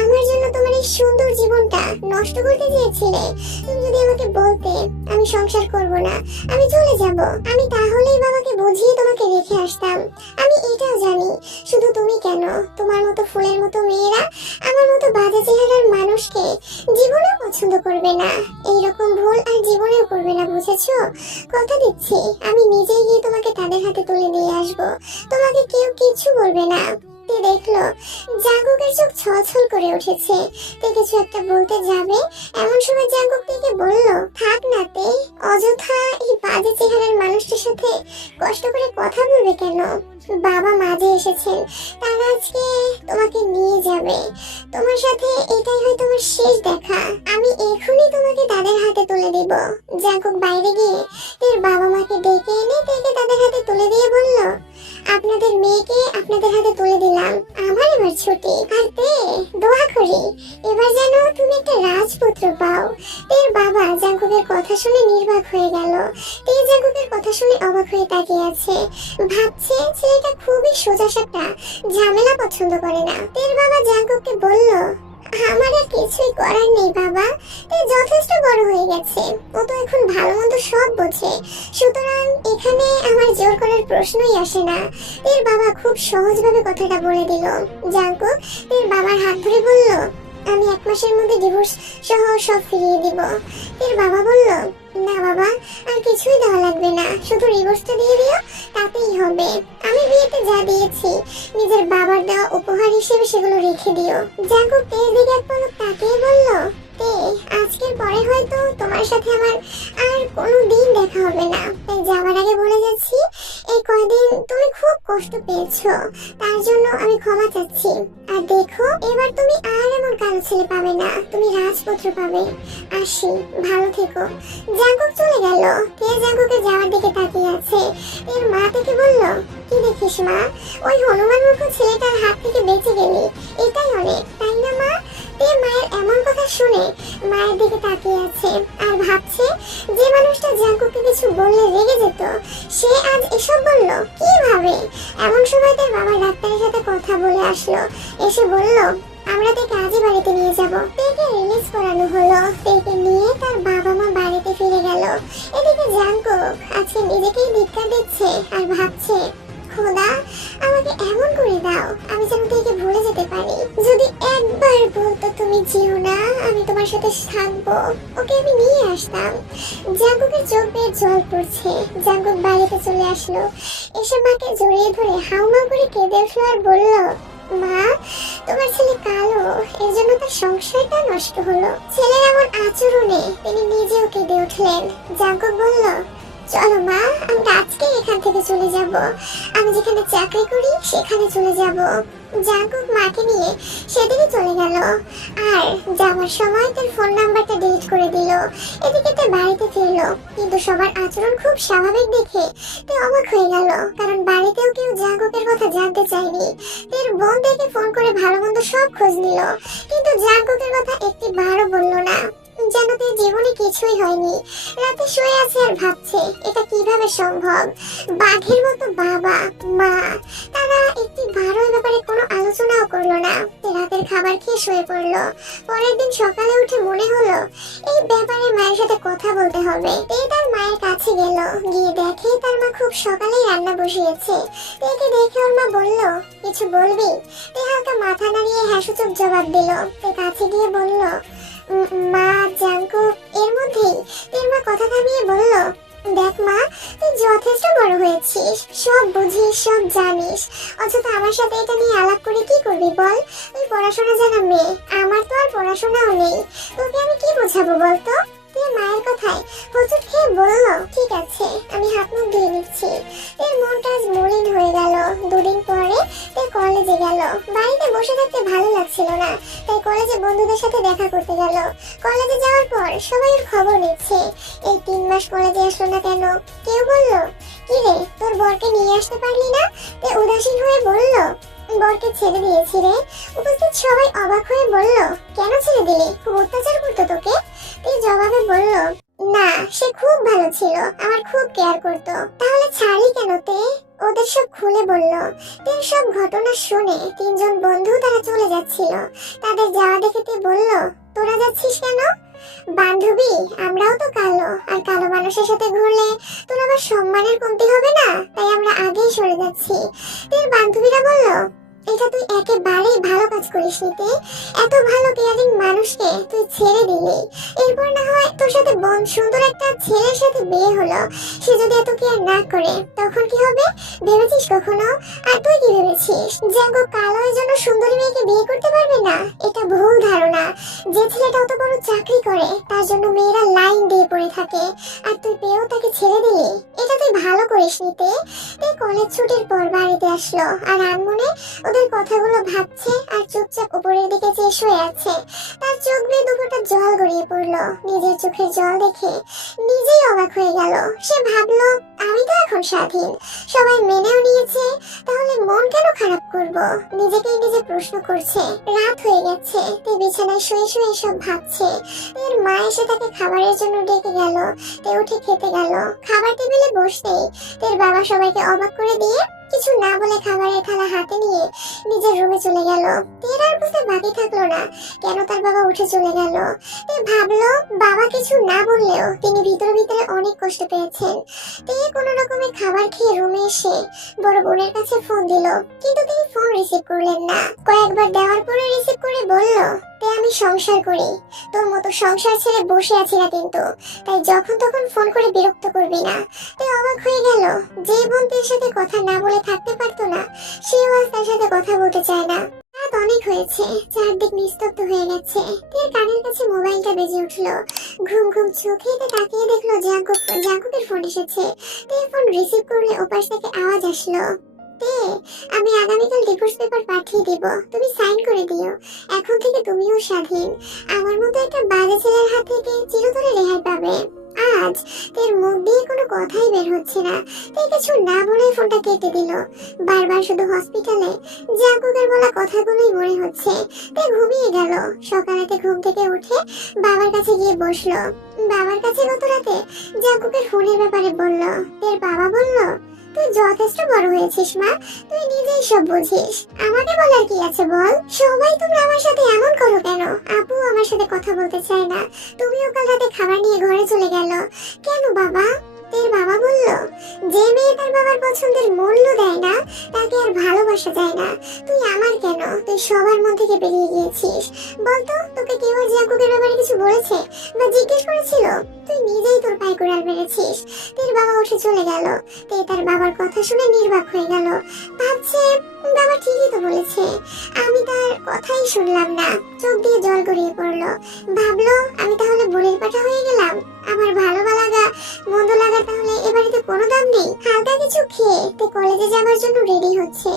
আমার জন্য তোমার এই সুন্দর জীবনটা নষ্ট করতে চেয়েছিলে? তুমি যদি আমাকে বলতে আমি সংসার করব না, আমি চলে যাব, আমি তাহলেই বাবাকে বুঝিয়ে তোমাকে রেখে আসতাম। আমি এটাও জানি শুধু তুমি কেন, তোমার মতো ফুলের মতো মেয়েরা আমার মতো বাজে চেহারার মানুষকে জীবনেও পছন্দ করবে না। এইরকম ভুল আর জীবনেও করবে না, বুঝেছো? কথা দিচ্ছি আমি নিজেই গিয়ে তোমাকে তাদের হাতে তুলে দিয়ে আসবো, তোমাকে কেউ কিছু বলবে না। তে দেখলো জাঙ্কুকের চোখ ছলছল করে উঠেছে। তে কিছু একটা বলতে যাবে, এমন সময় জাঙ্কুক তেকে বলল, থাক না তে, অযথা এই বাজে চেহারার মানুষটার সাথে কষ্ট করে কথা বলবে কেন? বাবা মাঝে এসেছেন, তারা আজকে তোমাকে নিয়ে যাবে, তোমার সাথে এটাই হয় তোমার শেষ দেখা। আমি এখনই তোমাকে তাদের হাতে তুলে দেব। জাঙ্কুক বাইরে গিয়ে তের বাবা মাকে ডেকে এনে তেকে তাদের হাতে তুলে দিয়ে বলল, আপনাদের মেয়েকে আপনাদের হাতে তুলে দিলাম, আমার এবার ছুটি। আর তে, দোয়া করি এবার যেন তুমি একটা রাজপুত্র পাও। তের বাবা জাঙ্কুকের কথা শুনে নির্বাক হয়ে গেল। তে জাঙ্কুকের কথা শুনে অবাক হয়ে তাকিয়ে আছে, ভাবছে ছেলেটা খুবই সোজাসাপটা, ঝামেলা পছন্দ করে না। তের বাবা জাঙ্কুককে বলল, আমার আর কিছুই করার নেই বাবা, তুই যথেষ্ট বড় হয়ে গেছে, ও তো এখন ভালো মন্দ সব বোঝে, সুতরাং এখানে আমার জোর করার প্রশ্নই আসে না। এর বাবা খুব সহজভাবে কথাটা বলে দিল। জাঙ্কুক এর বাবার হাত ধরে বলল, আমি 1 মাসের মধ্যে ডিভোর্স সহ সব ফিরিয়ে দিব। এর বাবা বলল, না বাবা, আর কিছুই দেওয়া লাগবে না, শুধু ডিভোর্সটা দিয়ে দিও, তাতেই হবে। আমি বিয়েতে যা দিয়েছি নিজের বাবার দেওয়া উপহার হিসেবে সেগুলো রেখে দিও। জাঙ্কুক তের দিকে এক পলক তাকিয়ে বলল, তে, আজকের পরে হয়তো তোমার সাথে আমার আর কোনো দিন দেখা হবে না, তাই যাওয়ার আগে বলে যাচ্ছি, এই কয়দিন তুমি খুব কষ্ট পেয়েছো, তার জন্য আমি ক্ষমা চাচ্ছি। আর দেখো এবার তুমি আর এমন কালো ছেলে পাবে না, তুমি রাজপুত্র পাবে। আসি, ভালো থেকো। জাঙ্কুক চলে গেল। তে জাঙ্কুকে যাওয়ার দিকে তাকিয়ে আছে। এর মা থেকে বলল, কি দেখিস মা, ওই হনুমান মুখ ছেলেটার হাত থেকে বেঁচে গেলি, এটাই অনেক, তাই না মা? তে মায়ের এমন কথা শুনে মায়ের দিকে তাকিয়ে আছে আর ভাবছে, যে মানুষটা জাঙ্কুককে কিছু বললে রেগে যেত, সে আজ এসব বলল কিভাবে? এমন সময় তার বাবা ডাক্তারের সাথে কথা বলে আসলো, এসে বলল, আমরা তাকে আজই বাড়িতে নিয়ে যাব। তেকে রিলিজ করানো হলো। তেকে নিয়ে তার বাবা মা বাড়িতে ফিরে গেল। এদিকে জাঙ্কুক আজকে নিজেকেই ধিক্কার দিচ্ছে আর ভাবছে, খোদা আমাকে এমন করে দাও আমি যেন তেকে ভুলে যেতে পারি। যদি একবার বলতো তুমি যেও না, আমি তোমার সাথে থাকবো, ওকে আমি নিয়ে আসতাম। জাঙ্কুকের চোখ বেয়ে জল পড়ছে। জাঙ্কুক বাড়িতে চলে আসলো। এসে মাকে জড়িয়ে ধরে হাউমাউ করে কেঁদে উঠলো আর বলল, মা, তোমার ছেলে কালো, এর জন্য তার সংসারটা নষ্ট হলো। ছেলের এমন আচরণে তিনি নিজেও কেঁদে উঠলেন। জাঙ্কুক বলল, চলো মা, আমরা আজকে এখান থেকে চলে যাব, আমি যেখানে চাকরি করি সেখানে চলে যাব। জাঙ্কুক মাকে নিয়ে সেদিনই চলে গেল আর যাওয়ার সময় তার ফোন নাম্বারটা ডিলিট করে দিল। এদিকে তে বাড়িতে ফিরলো, কিন্তু সবার আচরণ খুব স্বাভাবিক দেখে তে অবাক হয়ে গেল, কারণ বাড়িতেও কেউ জাঙ্কুকের কথা জানতে চায়নি। তের বোন থেকে ফোন করে ভালো মন্দ সব খোঁজ নিল, কিন্তু জাঙ্কুকের কথা একটি বারও বলল না, যেন তার জীবনে কিছুই হয়নি। রাতে শুয়ে আছে আর ভাবছে, এটা কিভাবে সম্ভব? বাঘের মতো বাবা মা, তারা একটি বারো ব্যাপারে কোনো আলোচনাও করলো না। রাতের খাবার খেয়ে শুয়ে পড়লো। পরের দিন সকালে উঠে মনে হলো এই ব্যাপারে মায়ের সাথে কথা বলতে হবে। তার মায়ের কাছে গেল, গিয়ে দেখে তার মা খুব সকালেই রান্না বসিয়েছে। তেকে দেখে ওর মা বলল, কিছু বলবি? তে হালকা মাথা নাড়িয়ে হ্যাঁসূচক জবাব দিল। তে কাছে গিয়ে বলল, মা, জাঙ্কুক। এর মধ্যেই এর মা কথা থামিয়ে বলল, দেখ মা, তুই যথেষ্ট বড় হয়েছিস, সব বুঝিস, সব জানিস, অথচ আমার সাথে এটা নিয়ে আলাপ করে কি করবি বল? তুই পড়াশোনা জানা মেয়ে, আমার তো আর পড়াশোনাও নেই, তোকে আমি কি বোঝাবো বলতো? তুই মায়ের কথায় হোঁচট খেয়ে বলল, ঠিক আছে, আমি হাত মুখ ধুয়ে নিচ্ছি। এর মনটা আজ মলিন হয়ে গেল। দুদিন পরে তে কলেজে গেল। বাড়িতে বসে থাকতে ভালো লাগছিল না, তাই কলেজে বন্ধুদের সাথে দেখা করতে গেল। কলেজে যাওয়ার পর সবাই ওর খবর নিচ্ছে, এই 3 মাস কলেজে আসলো না কেন? কেউ বলল, কি রে, তোর বরকে নিয়ে আসতে পারলি না? তে উদাসীন হয়ে বলল, বরকে ছেড়ে দিয়েছি রে। উপস্থিত সবাই অবাক হয়ে বলল, কেন ছেড়ে দিলি? খুব অত্যাচার করতো তোকে? তুই জবাবে বলল, না, সে খুব ভালো ছিল, আমার খুব কেয়ার করতো। তাহলে ছাড়লি কেন তে? ওদের সব খুলে বলল। তের সব ঘটনা শুনে তিনজন বন্ধু তারা চলে যাচ্ছিল। তাদের যাওয়া দেখে তে বলল, তোরা যাচ্ছিস কেন? বান্ধবী, আমরাও তো কালো, আর কালো মানুষের সাথে ঘুরলে তোর আবার সম্মানের কমতি হবে না, তাই আমরা আগেই সরে যাচ্ছি। তের বান্ধবীরা বলল, এটা তুই একেবারেই ভালো কাজ করিস নিতে। এত ভালো কেয়ারিং মানুষকে তুই ছেড়ে দিলি, এরপর না হয় তোর সাথে সুন্দর একটা ছেলের সাথে বিয়ে হলো, সে যদি এত কেয়ার না করে তখন কি হবে ভেবেছিস কখনো? আর তুই কি ভেবেছিস যে কালো এর জন্য সুন্দরী মেয়েকে বিয়ে করতে পারবে না? এটা ভুল ধারণা। যে ছেলেটা অত বড় চাকরি করে তার জন্য মেয়েরা লাইন দিয়ে পড়ে থাকে, আর তুই পেয়েও তাকে ছেড়ে দিলি, এটা তুই ভালো করিস নিতে। তুই কলেজ ছুটির পর বাড়িতে আসলো, আর আনমনে ওদের কথাগুলো ভাবছে আর চুপচাপ উপরের দিকে চেয়ে শুয়ে আছে। তার চোখ বেয়ে দুফোঁটা জল গড়িয়ে পড়লো। নিজের চোখের জল দেখে নিজেই অবাক হয়ে গেল। সে ভাবলো, আমি তো এখন স্বাধীন, সবাই মেনেও নিয়েছে, তাহলে মন কেন খারাপ করব? নিজেকেই নিজে প্রশ্ন করছে। রাত হয়ে গেছে, তে বিছানায় শুয়ে শুয়ে সব ভাবছে। এর মা এসে তাকে খাবারের জন্য ডেকে গেল। তে উঠে খেতে গেল। খাবার টেবিলে বসতেই তের বাবা সবাইকে অবাক করে দিয়ে কিছু না বলে খাবারের থালা হাতে নিয়ে নিজের রুমে চলে গেল। তের আর বুঝতে বাকি থাকলো না কেন তার বাবা উঠে চলে গেল। তে ভাবলো, বাবা কিছু না বললেও তিনি ভিতরে ভিতরে অনেক কষ্ট পেয়েছেন। তে কোনো রকমে খাবার খেয়ে রুমে এসে বড় বোনের কাছে ফোন দিল, কিন্তু তিনি ফোন রিসিভ করলেন না। কয়েকবার দেওয়ার পরে রিসিভ করে বলল, তে আমি সংসার করি, তোর মতো সংসার ছেড়ে বসে আছি না কিন্তু, তাই যখন তখন ফোন করে বিরক্ত করবি না। তে অবাক হয়ে গেল, যে বোন তের সাথে কথা না বলে থাকতে পারতো না, সেও আজ তার সাথে কথা বলতে চায় না। রাত অনেক হয়েছে, চারদিক নিস্তব্ধ হয়ে গেছে। তের কানের কাছে মোবাইলটা বেজে উঠলো। ঘুম ঘুম চোখে তে তাকিয়ে দেখলো জাঙ্কুকের ফোন এসেছে। তের ফোন রিসিভ করলে ওপাশ থেকে আওয়াজ আসলো, তে আমি আগামীকাল ডিভোর্স পেপার পাঠিয়ে দিব, তুমি সাইন করে দিও। এখন থেকে তুমিও স্বাধীন, আমার মতো একটা বাজে ছেলের হাত থেকে চিরতরে রেহাই পাবে। আজ তের মুখ দিয়ে কোনো কথাই বের হচ্ছে না। তে কিছু না বলে ফোনটা কেটে দিল। বারবার শুধু হসপিটালে জাঙ্কুকের বলা কথাগুলোই মনে হচ্ছে। তে ঘুমিয়ে গেল। সকালেতে ঘুম থেকে উঠে বাবার কাছে গিয়ে বসলো। বাবার কাছে গত রাতে জাঙ্কুকের ফোনের ব্যাপারে বলল। তের বাবা বলল, তুই যথেষ্ট বড় হয়েছিস মা, তুই নিজেই সব বুঝিস, আমাকে বলার কি আছে বল? সবাই তোমরা আমার সাথে এমন করো কেন? আপু আমার সাথে কথা বলতে চায় না, তুমিও কাল রাতে খাবার নিয়ে ঘরে চলে গেল কেন বাবা? তের বাবা বলল, যে মেয়ে তার বাবার পছন্দের মূল্য দেয় না তাকে আর ভালোবাসা যায় না। তুই আমার কেন, তুই সবার মন থেকে বেরিয়ে গিয়েছিস। বলতো, তোকে কেউ আর জাঙ্কুকের ব্যাপারে কিছু বলেছে বা জিজ্ঞেস করেছিল? তুই নিজেই তোর পায়ে কুড়াল মেরেছিস। তের বাবা উঠে চলে গেল। তে তার বাবার কথা শুনে নির্বাক হয়ে গেল। ভাবছে, বাবা ঠিকই তো বলেছে, আমি তার কথাই শুনলাম না। চোখ দিয়ে জল গড়িয়ে পড়লো। ভাবলো, আমি তাহলে বলির পাঠা হয়ে গেলাম। আমার ভালো লাগা মন্দ লাগা তাহলে এ বাড়িতে কোনো দাম নেই। হালকা কিছু খেয়ে তে কলেজে যাবার জন্য রেডি হচ্ছে।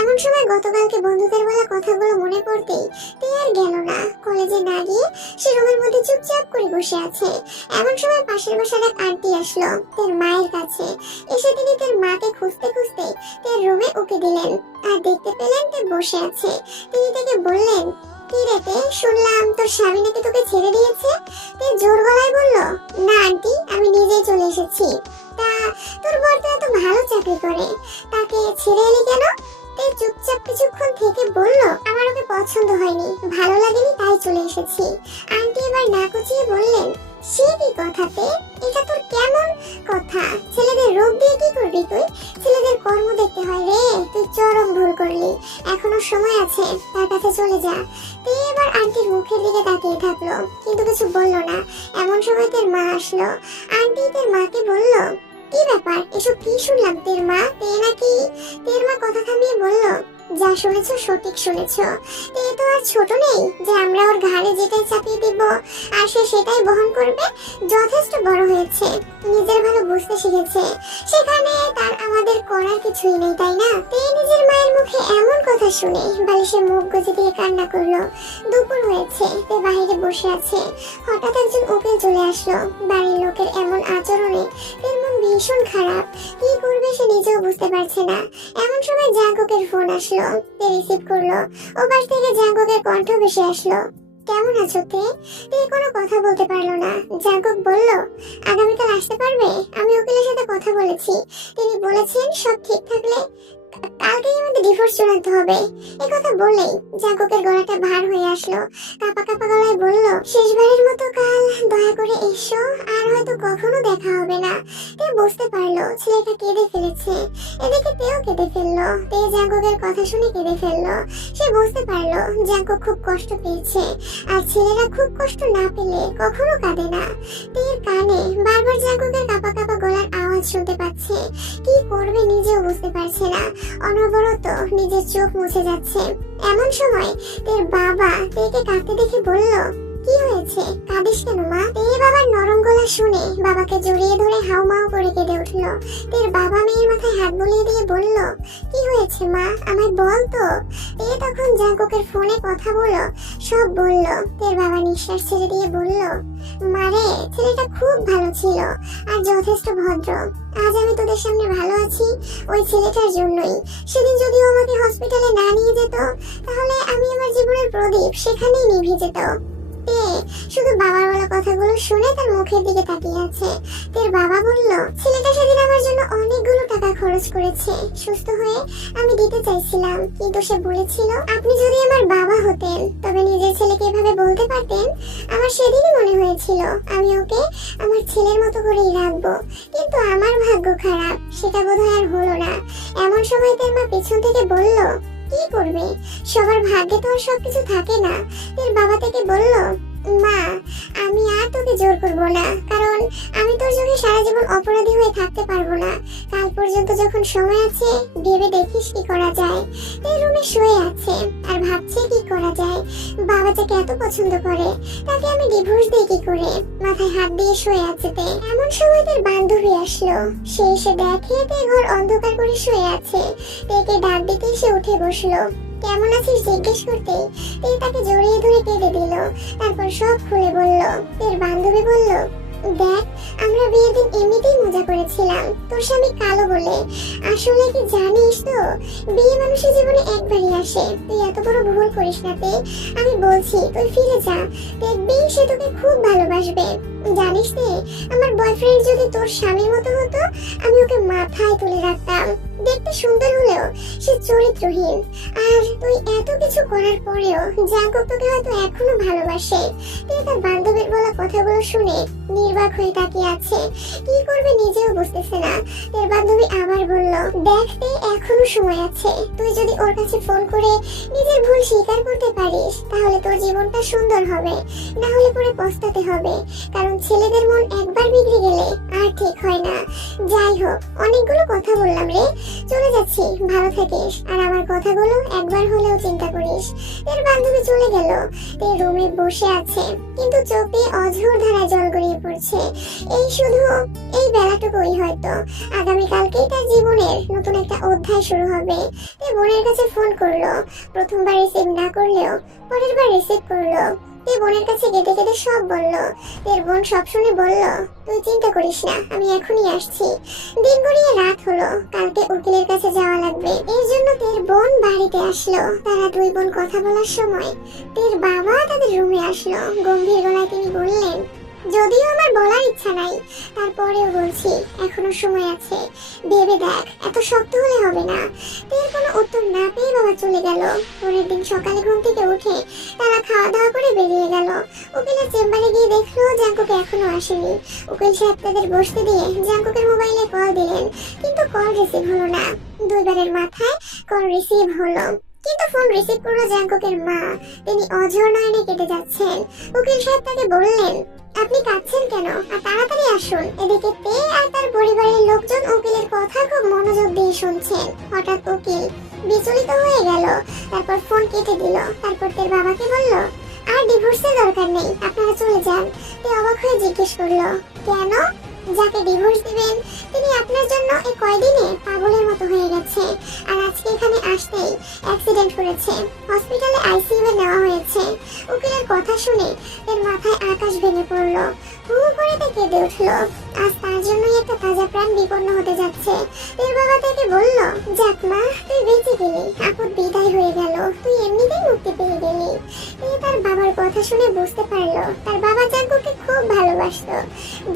এমন সময় গতকালকে বন্ধুদের বলা কথাগুলো মনে পড়তেই তে আর গেল না। কলেজে না গিয়ে সে রুমের মধ্যে চুপচাপ করে বসে আছে। এমন সময় পাশের বাসার এক আন্টি আসলো তের মায়ের কাছে। এসে তিনি তের মাকে খুঁজতে খুঁজতে তের রুমে উকি দিলেন, আর দেখতে পেলেন তে বসে আছে। তিনি তাকে বললেন, কি রে তে, শুনলাম তোর স্বামী নাকি তোকে ছেড়ে দিয়েছে? তে জোর গলায় বলল, না আন্টি, আমি নিজেই চলে এসেছি। তা তোর বর তো এত ভালো চাকরি করে, তাকে ছেড়ে এলি কেন? তে চুপচাপ কিছুক্ষণ থেকে বলল, আমার ওকে পছন্দ হয়নি, ভালো লাগেনি, তাই চলে এসেছি। আন্টি এবার না কুচিয়ে বললেন, সে কি কথাতে, এটা তোর কেমন কথা? ছেলেদের রোগ দিয়ে কি করবি তুই? ছেলেদের কর্ম দেখতে হয় রে, তুই চরম ভুল করলি, এখনো সময় আছে, তার কাছে চলে যা। তে এবার আন্টির মুখের দিকে তাকিয়ে থাকলো, কিন্তু কিছু বললো না। এমন সময় তের মা আসলো। আন্টি তের মাকে বলল, কি ব্যাপার, এসব কি শুনলাম? তের মা তের মা কথা থামিয়ে বলল, যা শুনেছো সঠিক শুনেছো। এ তো আর ছোট নেই যে আমরা ওর ঘাড়ে যেটাই চাপিয়ে দিব আর সে সেটাই বহন করবে। যথেষ্ট বড় হয়েছে, নিজের ভালো বুঝতে শিখেছে, সেখানে তার আমাদের করার কিছুই নেই, তাই না? তে নিজের মায়ের মুখে এমন কথা শুনে বালিশে মুখ গুজে দিয়ে কান্না করলো। দুপুর হয়েছে, তে বাইরে বসে আছে। হঠাৎ একজন উকিল চলে আসলো। বাড়ির লোকের এমন আচরণে তের মন ভীষণ খারাপ, কি করবে সে নিজেও বুঝতে পারছে না। এমন সময় জাঙ্কুকের ফোন আসলো। তে রিসিভ করলো। ওপাশ থেকে জাঙ্কুকের কণ্ঠ ভেসে আসলো, কেমন আছো তে? কোনো কথা বলতে পারলো না। জাঙ্কুক বলল, আগামীকাল আসতে পারবে? আমি উকিলের সাথে কথা বলেছি, তিনি বলেছেন সব ঠিক থাকলে কালকেই আমাদের ডিভোর্স চূড়ান্ত হবে। এই কথা বলেই জাঙ্কুকের গলাটা ভার হয়ে আসলো। কাঁপা কাঁপা গলায় বলল, শেষবারের মতো কাল দয়া করে এসো, আর হয়তো কখনো দেখা হবে না। তে বুঝতে পারলো ছেলেটা কেঁদে ফেলেছে। এদিকে তেও কেঁদে ফেললো। তে জাঙ্কুকের কথা শুনে কেঁদে ফেললো। সে বুঝতে পারলো জাঙ্কুক খুব কষ্ট পেয়েছে, আর ছেলেরা খুব কষ্ট না পেলে কখনো কাঁদে না। তের কানে বারবার জাঙ্কুকের কাঁপা কাঁপা গলার আওয়াজ শুনতে পাচ্ছে। কি করবে নিজেও বুঝতে পারছে না। অনবরত নিজের চোখ মুছে যাচ্ছে। এমন সময় তের বাবা তেকে কাঁদতে দেখে বলল, কি হয়েছে, কাঁদিস কেন মা? তে বাবার নরম গলা শুনে বাবাকে জড়িয়ে ধরে হাউমাউ করে কেঁদে উঠল। তের বাবা মেয়ের মাথায় হাত বুলিয়ে দিয়ে বলল, কি হয়েছে মা, আমায় বল তো। তে তখন জাঙ্কুকের ফোনে কথা বলল, সব বলল। তের বাবা নিঃশ্বাস ছেড়ে দিয়ে বলল, মারে, ছেলেটা খুব ভালো ছিল আর যথেষ্ট ভদ্র। আজ আমি তোদের সামনে ভালো আছি ওই ছেলেটার জন্যই। সেদিন যদিও আমাকে হসপিটালে না নিয়ে যেত, তাহলে আমি আমার জীবনের প্রদীপ সেখানেই নিভে যেত। শুধু বাবার বলা কথাগুলো শুনে তার মুখের দিকে তাকিয়ে আছে। তের বাবা বলল, ছেলেটা সেদিন আমার জন্য অনেকগুলো টাকা খরচ করেছে। সুস্থ হয়ে আমি দিতে চাইছিলাম, কিন্তু সে বলেছিল, আপনি যদি আমার বাবা হতেন তবে নিজের ছেলেকে এভাবে বলতে পারতেন। আমার সেদিনই মনে হয়েছিল আমি ওকে আমার ছেলের মতো করেই রাখবো, কিন্তু আমার ভাগ্য খারাপ, সেটা বোধহয় আর হলো না। এমন সময় তার মা পেছন থেকে বলল, কি করবে, সবার ভাগ্যে তো আর সবকিছু থাকে না। এর বাবা থেকে বলল, মা, আমি আর তোকে জোর করবো না, কারণ আমি তোর চোখে সারা জীবন অপরাধী হয়ে থাকতে পারবো না। কাল পর্যন্ত যখন সময় আছে ভেবে দেখিস কি করা যায়। এই রুমে শুয়ে আছে আর ভাবছে কি করা যায়। বাবা যাকে এত পছন্দ করে তাকে আমি ডিভোর্স দিই কি করে? মাথায় হাত দিয়ে শুয়ে আছে তে। এমন সময় তার বান্ধবী আসলো। সে এসে দেখে তে ঘর অন্ধকার করে শুয়ে আছে। তেকে ডাক দিতে সে উঠে বসলো। কেমন আছিস জিজ্ঞেস করতেই তে তাকে জড়িয়ে ধরে কেঁদে দিল। তারপর সব খুলে বলল। এর বান্ধবী বলল, দেখ, আমরা বিয়ের দিন এমনিতেই মজা করেছিলাম তোর স্বামী কালো বলে। আসলে কি জানিস তো, বিয়ে মানুষের জীবনে একবারই আসে। তুই এত বড় ভুল করিস না তে। আমি বলছি তুই ফিরে যা, দেখবি সে তোকে খুব ভালোবাসবে। জানিস তে, আমার বয়ফ্রেন্ড যদি তোর স্বামীর মতো হতো, আমি ওকে মাথায় তুলে রাখতাম। দেখতে সুন্দর হলেও সে চরিত্রহীন। আর তুই এত কিছু করার পরেও জাঙ্কুক তোকে হয়তো এখনো ভালোবাসে। তুই তার বান্ধবীর বলা কথাগুলো শুনে নির্বাক হয়ে তাকিয়ে আছে। কি করবে নিজেও বুঝতেছে না। তার বান্ধবী আবার বলল, দেখতে এখনো সময় আছে। তুই যদি ওর কাছে ফোন করে নিজের ভুল স্বীকার করতে পারিস, তাহলে তোর জীবনটা সুন্দর হবে, না হলে পরে পস্তাতে হবে। কারণ ছেলেদের মন একবার বিগড়ে গেলে আর ঠিক হয় না। যাই হোক, অনেকগুলো কথা বললাম রে, চলে যাচ্ছি, ভালো থাকিস। আর আমার কথাগুলো একবার হলেও চিন্তা করিস। এর বান্ধবী চলে গেল। এর রুমে বসে আছে, কিন্তু চোখ দিয়ে অঝোর ধারায় জল গড়িয়ে পড়ছে। এই শুধু এই বেলাটুকুই হয়তো। আগামীকালকেই তার জীবনের নতুন একটা অধ্যায় শুরু হবে। তে বোনের কাছে ফোন করলো। প্রথমবার রিসিভ না করলেও পরের বার রিসিভ করলো। তে বোনের কাছে কেঁদে কেঁদে সব বলল। এর বোন সব শুনে বলল, তুই চিন্তা করিস না, আমি এখনই আসছি। দিন গড়িয়ে রাত হলো। কালকে উকিলের কাছে যাওয়া লাগবে। এর জন্য তের বোন বাড়িতে আসলো। তারা দুই বোন কথা বলার সময় তের বাবা তাদের রুমে আসলো। গম্ভীর গলায় তিনি বললেন, যদিও আমার বলার ইচ্ছা নাই, তারপরেও বলছি, এখনো সময় আছে, ভেবে দেখ, এত শক্ত হলে হবে না। তের কোনো উত্তর না পেয়ে বাবা চলে গেল। পরের দিন সকালে ঘুম থেকে উঠে তারা খাওয়া দাওয়া করে বেরিয়ে গেল। উকিলের চেম্বারে গিয়ে দেখলো জাঙ্কুক এখনো আসেনি। উকিল সাহেব তাদের বসতে দিয়ে জাঙ্কুকের মোবাইলে কল দিলেন, কিন্তু কল রিসিভ হলো না। দুইবারের মাথায় কল রিসিভ হলো, কিন্তু ফোন রিসিভ করলো জাঙ্কুকের মা। তিনি অঝোর নয়নে কেটে যাচ্ছেন। উকিল সাহেব তাকে বললেন, আপনি কাঁদছেন কেন? আর তাড়াতাড়ি আসুন। এদিকে তে আর তার পরিবারের লোকজন উকিলের কথা খুব মনোযোগ দিয়ে শুনছেন। হঠাৎ উকিল বিচলিত হয়ে গেল। তারপর ফোন কেটে দিল। তারপর তার বাবাকে বলল, আর ডিভোর্সের দরকার নেই, আপনারা চলে যান। তে অবাক হয়ে জিজ্ঞেস করলো, কেন? যাকে ডিভোর্স দিবেন তিনি আপনার জন্য এই কয়দিনে পাগলের মতো হয়ে গেছে। আর আজকে এখানে আসতেই অ্যাক্সিডেন্ট করেছে, হসপিটালে আইসিইউ এ নেওয়া হয়েছে। উকিলের কথা শুনে এর মাথায় আকাশ ভেঙে পড়লো। হু করে তা কেঁদে উঠলো। আজ তার জন্যই একটা তাজা প্রাণ বিপন্ন হতে যাচ্ছে। এর বাবা তাকে বলল, যাক মা, তুই বেঁচে গেলি, আপদ বিদায় হয়ে গেল। তুই এমনিতেই মুক্তি পেয়ে গেলি। তার বাবার কথা শুনে বুঝতে পারলো তার বাবা জাঙ্কুকে খুব ভালোবাসতো,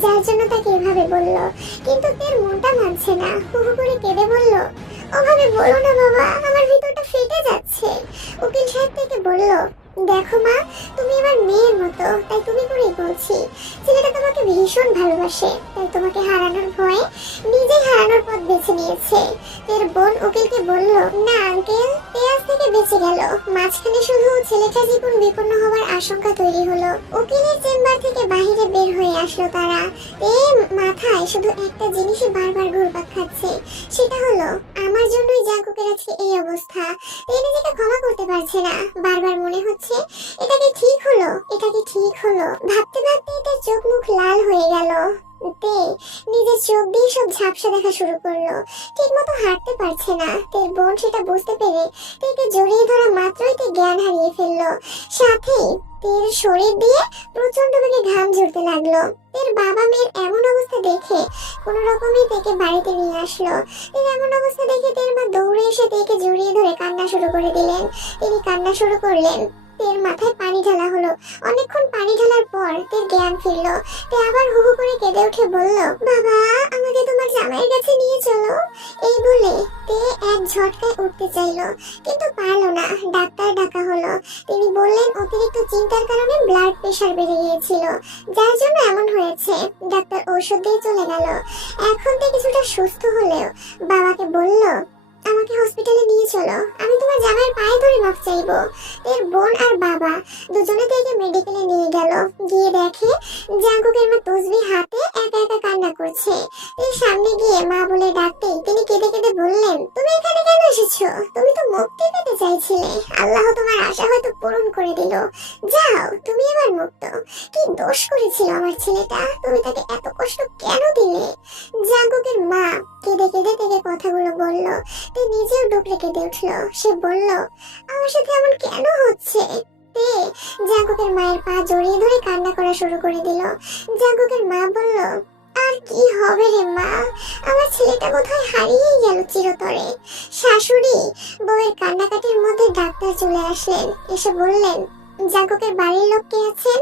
যার জন্য তাকে এভাবে বলল। কিন্তু তের মনটা মানছে না, হু হু করে কেঁদে বলল, ওভাবে বলো না বাবা, আমার ভিতরটা ফেটে যাচ্ছে। উকিল সাহেব থেকে বলল, দেখো মা, তুমি আমার মেয়ের মতো, তাই তুমি করেই বলছি। ছেলেটা তোমাকে ভীষণ ভালোবাসে, তাই তোমাকে হারানোর ভয়ে নিজেই হারানোর পথ বেছে নিয়েছে। এর বোন উকিলকে বলল, না আঙ্কেল, পেঁয়াজ থেকে বেঁচে গেল, মাঝখানে শুধু ছেলেটার জীবন বিপন্ন হওয়ার আশঙ্কা তৈরি হলো। উকিলের চেম্বার থেকে বাহিরে বের হয়ে আসলো তারা। মাথায় শুধু একটা জিনিসই বারবার ঘুরপাক খাচ্ছে, সেটা হলো আমার জন্যই জাঙ্কুকের আজকে এই অবস্থা। নিজেকে ক্ষমা করতে পারছে না, বারবার মনে হচ্ছে এটা কি ঠিক হলো, এটা কি ঠিক হলো। ভাবতে ভাবতে তার চোখ মুখ লাল হয়ে গেল। নিজের চোখ দিয়ে সব ঝাপসা দেখা শুরু করলো, ঠিক মতো হাঁটতে পারছে না। তের বোন সেটা বুঝতে পেরে তেকে জড়িয়ে ধরা মাত্রই তে জ্ঞান হারিয়ে ফেললো। সাথেই তের শরীর দিয়ে প্রচন্ড বেগে ঘাম ঝরতে লাগলো। তের বাবা মেয়ের এমন অবস্থা দেখে কোন রকমই তেকে বাড়িতে নিয়ে আসলো। তের এমন অবস্থা দেখে তের মা দৌড়ে এসে তেকে জড়িয়ে ধরে কান্না শুরু করে দিলেন। তিনি কান্না শুরু করলেন। তের মাথায় পানি ঢালা হলো। অনেকক্ষণ পানি ঢালার পর তের জ্ঞান ফিরলো। তে আবার হু হু করে কেঁদে উঠে বলল, বাবা, আমাকে তোমার জামাইয়ের কাছে নিয়ে চলো। এই বলে তে এক ঝটকায় উঠতে চাইলো, কিন্তু পারলো না। ডাক্তার ডাকা হলো। তিনি বললেন অতিরিক্ত চিন্তার কারণে ব্লাড প্রেশার বেড়ে গিয়েছিল, যার জন্য এমন হয়েছে। ডাক্তার ঔষধ দিয়ে চলে গেল। এখন তে কিছুটা সুস্থ হলেও বাবাকে বলল, আমাকে হসপিটালে নিয়ে চলো, আমি তোমার জামাইয়ের পায়ে ধরে মাফ চাইবো। এর বোন আর বাবা দুজনে তাকে মেডিকেলে নিয়ে গেল। গিয়ে দেখে জাঙ্কুকের মা তসবি হাতে একা একা কান্না করছে। এর সামনে গিয়ে মা বলে ডাকতে তিনি কেঁদে কেঁদে বললেন, তুমি এখানে কেন এসেছো? তুমি তো মুক্তি পেতে চাইছিলে, আল্লাহ তোমার আশা হয়তো পূরণ করে দিল। যাও, তুমি এবার মুক্ত। কি দোষ করেছিল আমার ছেলেটা, তুমি তাকে এত কষ্ট কেন দিলে? জাঙ্কুকের মা কেঁদে কেঁদে থেকে কথাগুলো বলল। তে নিজেও ডুকরে কেঁদে উঠলো। সে বলল, আমার সাথে এমন কেন হচ্ছে? তে জাঙ্কুকের মায়ের পা জড়িয়ে ধরে কান্না করা শুরু করে দিল। জাঙ্কুকের মা বলল, আর কি হবে রে মা, আমার ছেলেটা কোথায় হারিয়ে গেল চিরতরে। শাশুড়ি বউয়ের কান্নাকাটির মধ্যে ডাক্তার চলে আসলেন। এসে বললেন, জাঙ্কুকের বাড়ির লোক কে আছেন?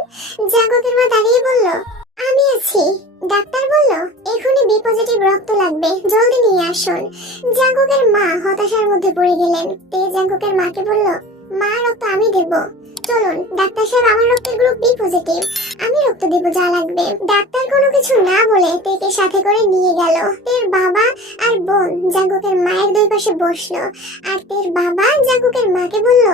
জাঙ্কুকের মা দাঁড়িয়ে বলল, আমি আছি। ডাক্তার বলল, এখনই বি পজিটিভ রক্ত লাগবে, জলদি নিয়ে আসুন। জাঙ্কুকের মা হতাশার মধ্যে পড়ে গেলেন। তে জাঙ্কুকের মাকে বলল, মা, রক্ত আমি দেব, চলুন। ডাক্তার সাহেব, আমার রক্তের গ্রুপ বি পজিটিভ, আমি রক্ত দেব, যা লাগবে। ডাক্তার কোনো কিছু না বলে তেকে সাথে করে নিয়ে গেল। তের বাবা আর বোন জাঙ্কুকের মায়ের দুই পাশে বসলো। আর তের বাবা জাঙ্কুকের মাকে বলল,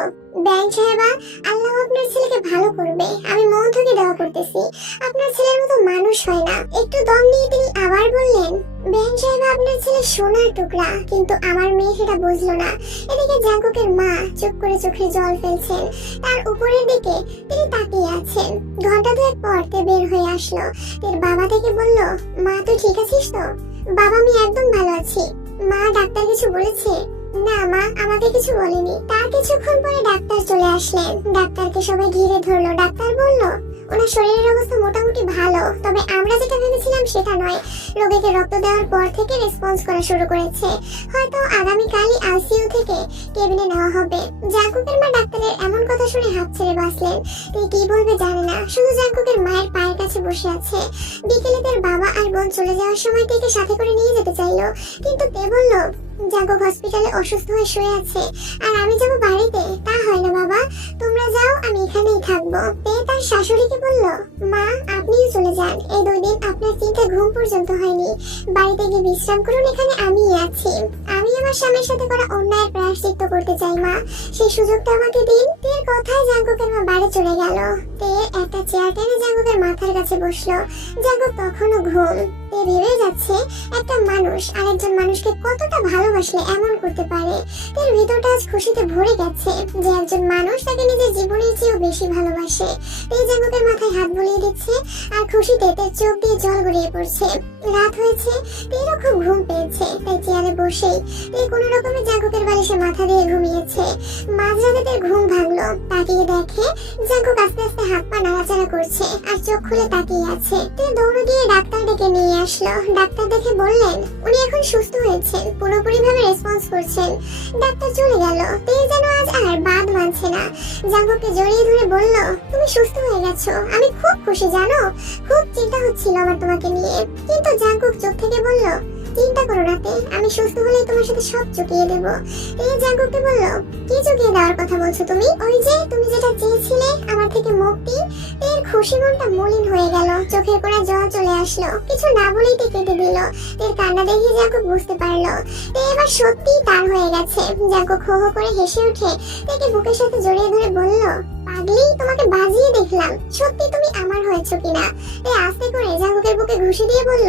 ব্যান সাহেবা, আল্লাহ আপনার ছেলেকে ভালো করবে, আমি মন থেকে দোয়া করতেছি। আপনার ছেলের মতো মানুষ হয় না। একটু দম নিয়ে তিনি আবার বললেন, বেন সাহেবা, আপনার ছেলে সোনার টুকরা, কিন্তু আমার মেয়ে সেটা বুঝলো না। এদিকে জাঙ্কুকের মা চুপ করে চোখে জল ফেলছেন। তার উপরের দিকে তিনি তাকিয়ে আছেন। ঘন্টা দুয়েক পর তে বের হয়ে আসলো। তের বাবা থেকে বলল, মা, তুই ঠিক আছিস তো? বাবা, আমি একদম ভালো আছি। মা, ডাক্তার কিছু বলেছে? না মা, আমাকে কিছু বলেনি। তার কিছুক্ষণ পরে ডাক্তার চলে আসলেন। ডাক্তারকে সবাই ঘিরে ধরলো। ডাক্তার বলল, ওনার শরীরের অবস্থা মোটামুটি ভালো, তবে আমরা যেটা ভেবেছিলাম সেটা নয়। রোগীকে রক্ত দেওয়ার পর থেকে রেসপন্স করা শুরু করেছে, হয়তো আগামীকালই আইসিইউ থেকে কেবিনে নেওয়া হবে। জাঙ্কুকের মা ডাক্তারের এমন কথা শুনে হাত ছেড়ে বাঁচলেন। তিনি কি বলবে জানে না, শুধু জাঙ্কুকের মায়ের পায়ের কাছে বসে আছে। বিকেলে তার বাবা আর বোন চলে যাওয়ার সময় থেকে সাথে করে নিয়ে যেতে চাইলো, কিন্তু তে বলল, জাঙ্কুক হসপিটালে অসুস্থ হয়ে শুয়ে আছে, আর আমি যাব বাড়িতে। তা হয় না বাবা, তোমরা যাও, আমি এখানেই থাকবো। তে তার শাশুড়িকে বলল, মা, আপনিও চলে যান, এই 2 দিন আপনার চিন্তা ঘুম পর্যন্ত হয়নি। বাড়িতে গিয়ে বিশ্রাম করুন, এখানে আমিই আছি। আমি আমার স্বামীর সাথে করা অন্যায়ের প্রায়শ্চিত্ত করতে চাই মা, সেই সুযোগটা আমাকে দিন। তের কথায় জাঙ্কুকের মা বাড়ি চলে গেল। তে একটা চেয়ার টেনে জাঙ্কুকের মাথার কাছে বসলো। জাঙ্কুক তখনও ঘুম। তে ভেবে যাচ্ছে একটা মানুষ আরেকজন মানুষকে কতটা ভালোবাসলে এমন করতে পারে। তার ভিতরটা আজ খুশিতে ভরে গেছে যে একজন মানুষ তাকে নিজের জীবনের চেয়েও বেশি ভালোবাসে। তে জাঙ্কুকের মাথায় হাত বুলিয়ে দিচ্ছে, আর খুশিতে তার চোখ দিয়ে জল গড়িয়ে পড়ছে। রাত হয়েছে, তেরও খুব ঘুম পেয়েছে, তাই চেয়ারে বসেই তে কোনো রকমে জাঙ্কুকের বালিশে মাথা দিয়ে ঘুমিয়েছে। মাঝরাতে তার ঘুম ভাঙলো। তাকিয়ে দেখে জাঙ্কুক আস্তে আস্তে হাত পা নাড়াচাড়া করছে আর চোখ খুলে তাকিয়ে আছে। তে দৌড়ে গিয়ে ডাক্তার ডেকে নিয়ে আসলো। ডাক্তার দেখে বললেন, উনি এখন সুস্থ হয়েছেন, পুরোপুরি ভাবে রেসপন্স করছেন। ডাক্তার চলে গেল। তে যেন আজ আর বাদ মানছে না। জাঙ্কুককে জড়িয়ে ধরে বলল, তুমি সুস্থ হয়ে গেছো, আমি খুব খুশি জানো। খুব চিন্তা হচ্ছিল আমার তোমাকে নিয়ে। কিন্তু জাঙ্কুক চোখ থেকে বলল, চিন্তা করো না তে, আমি সুস্থ হলেই তোমার সাথে সব চুকিয়ে দেবো। জাঙ্কুককে বলল, কি চুকিয়ে দেওয়ার কথা বলছো তুমি? ওই যে তুমি যেটা চেয়েছিলে আমার থেকে মুক্তি। খুশি মনটা মলিন হয়ে গেল, চোখের কোণে জল চলে আসলো, কিছু না বলেই কেঁদে দিল। কান্না দেখে জাঙ্কুক বুঝতে পারলো এবার সত্যিই তার হয়ে গেছে। জাঙ্কুক হো হো করে হেসে উঠে তাকে বুকের সাথে জড়িয়ে ধরে বলল, পাগলি, তোমাকে বাজিয়ে দেখলাম সত্যি তুমি আমার হয়েছো কিনা। আস্তে করে জাঙ্কুকের বুকে ঘুষি দিয়ে বলল,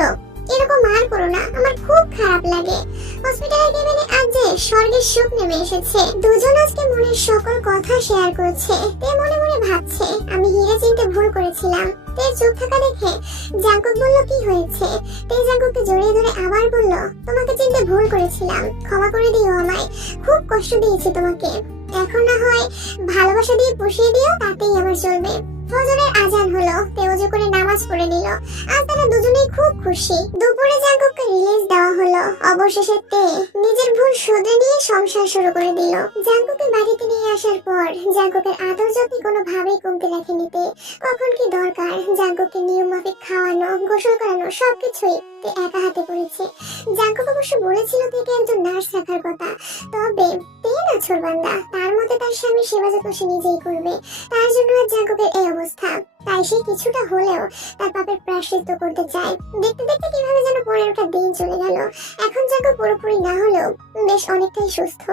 এরকম আর করো না, আমার খুব খারাপ লাগে। হসপিটালের কেবিনে আজ যে স্বর্গের সুখ নেমে এসেছে। দুজন আজকে মনের সকল কথা শেয়ার করছে। তে মনে মনে ভাবছে, আমি হিরে চিনতে ভুল করেছিলাম। তে চুপ থাকা দেখে জাঙ্কুক বলল, কি হয়েছে? তে জাঙ্কুককে জড়িয়ে ধরে আবার বলল, তোমাকে চিনতে ভুল করেছিলাম, ক্ষমা করে দিও আমায়, খুব কষ্ট দিয়েছি তোমাকে। এখন না হয় ভালোবাসা দিয়ে পুষিয়ে দিও, তাতেই আমার চলবে। ফজরের আজান হলো, তে ওযু করে নামাজ পড়ে নিল। আজ তারা দুজনেই খুব খুশি। দুপুরে জাঙ্কুককে রিলিজ দেওয়া হলো। অবশেষে তে নিজের ভুল শুধরে নিয়ে সংসার শুরু করে দিল। জাঙ্কুককে বাড়িতে নিয়ে আসার পর জাঙ্কুকের আদর যত্ন কোনোভাবেই কমতে রাখেনি তে। কখন কি দরকার জাঙ্কুককে নিয়ম মাফিক খাওয়ানো, গোসল করানো সবকিছুই তে একা হাতে করেছে। জাঙ্কুক অবশ্য বলেছিল থেকে একজন নার্স রাখার কথা, তবে তে নাছোড়বান্দা, তার মতে তার স্বামীর সেবা যত্ন সে নিজেই করবে। তার জন্য আজ জাঙ্কুকের এই অবস্থা। তাই সে কিছুটা হলেও তার পাপের প্রায়শ্চিত্ত করতে চায়। দেখতে দেখতে কিভাবে যেন 15টা দিন চলে গেল। এখন জাঙ্কুক পুরোপুরি না হলেও বেশ অনেকটাই সুস্থ,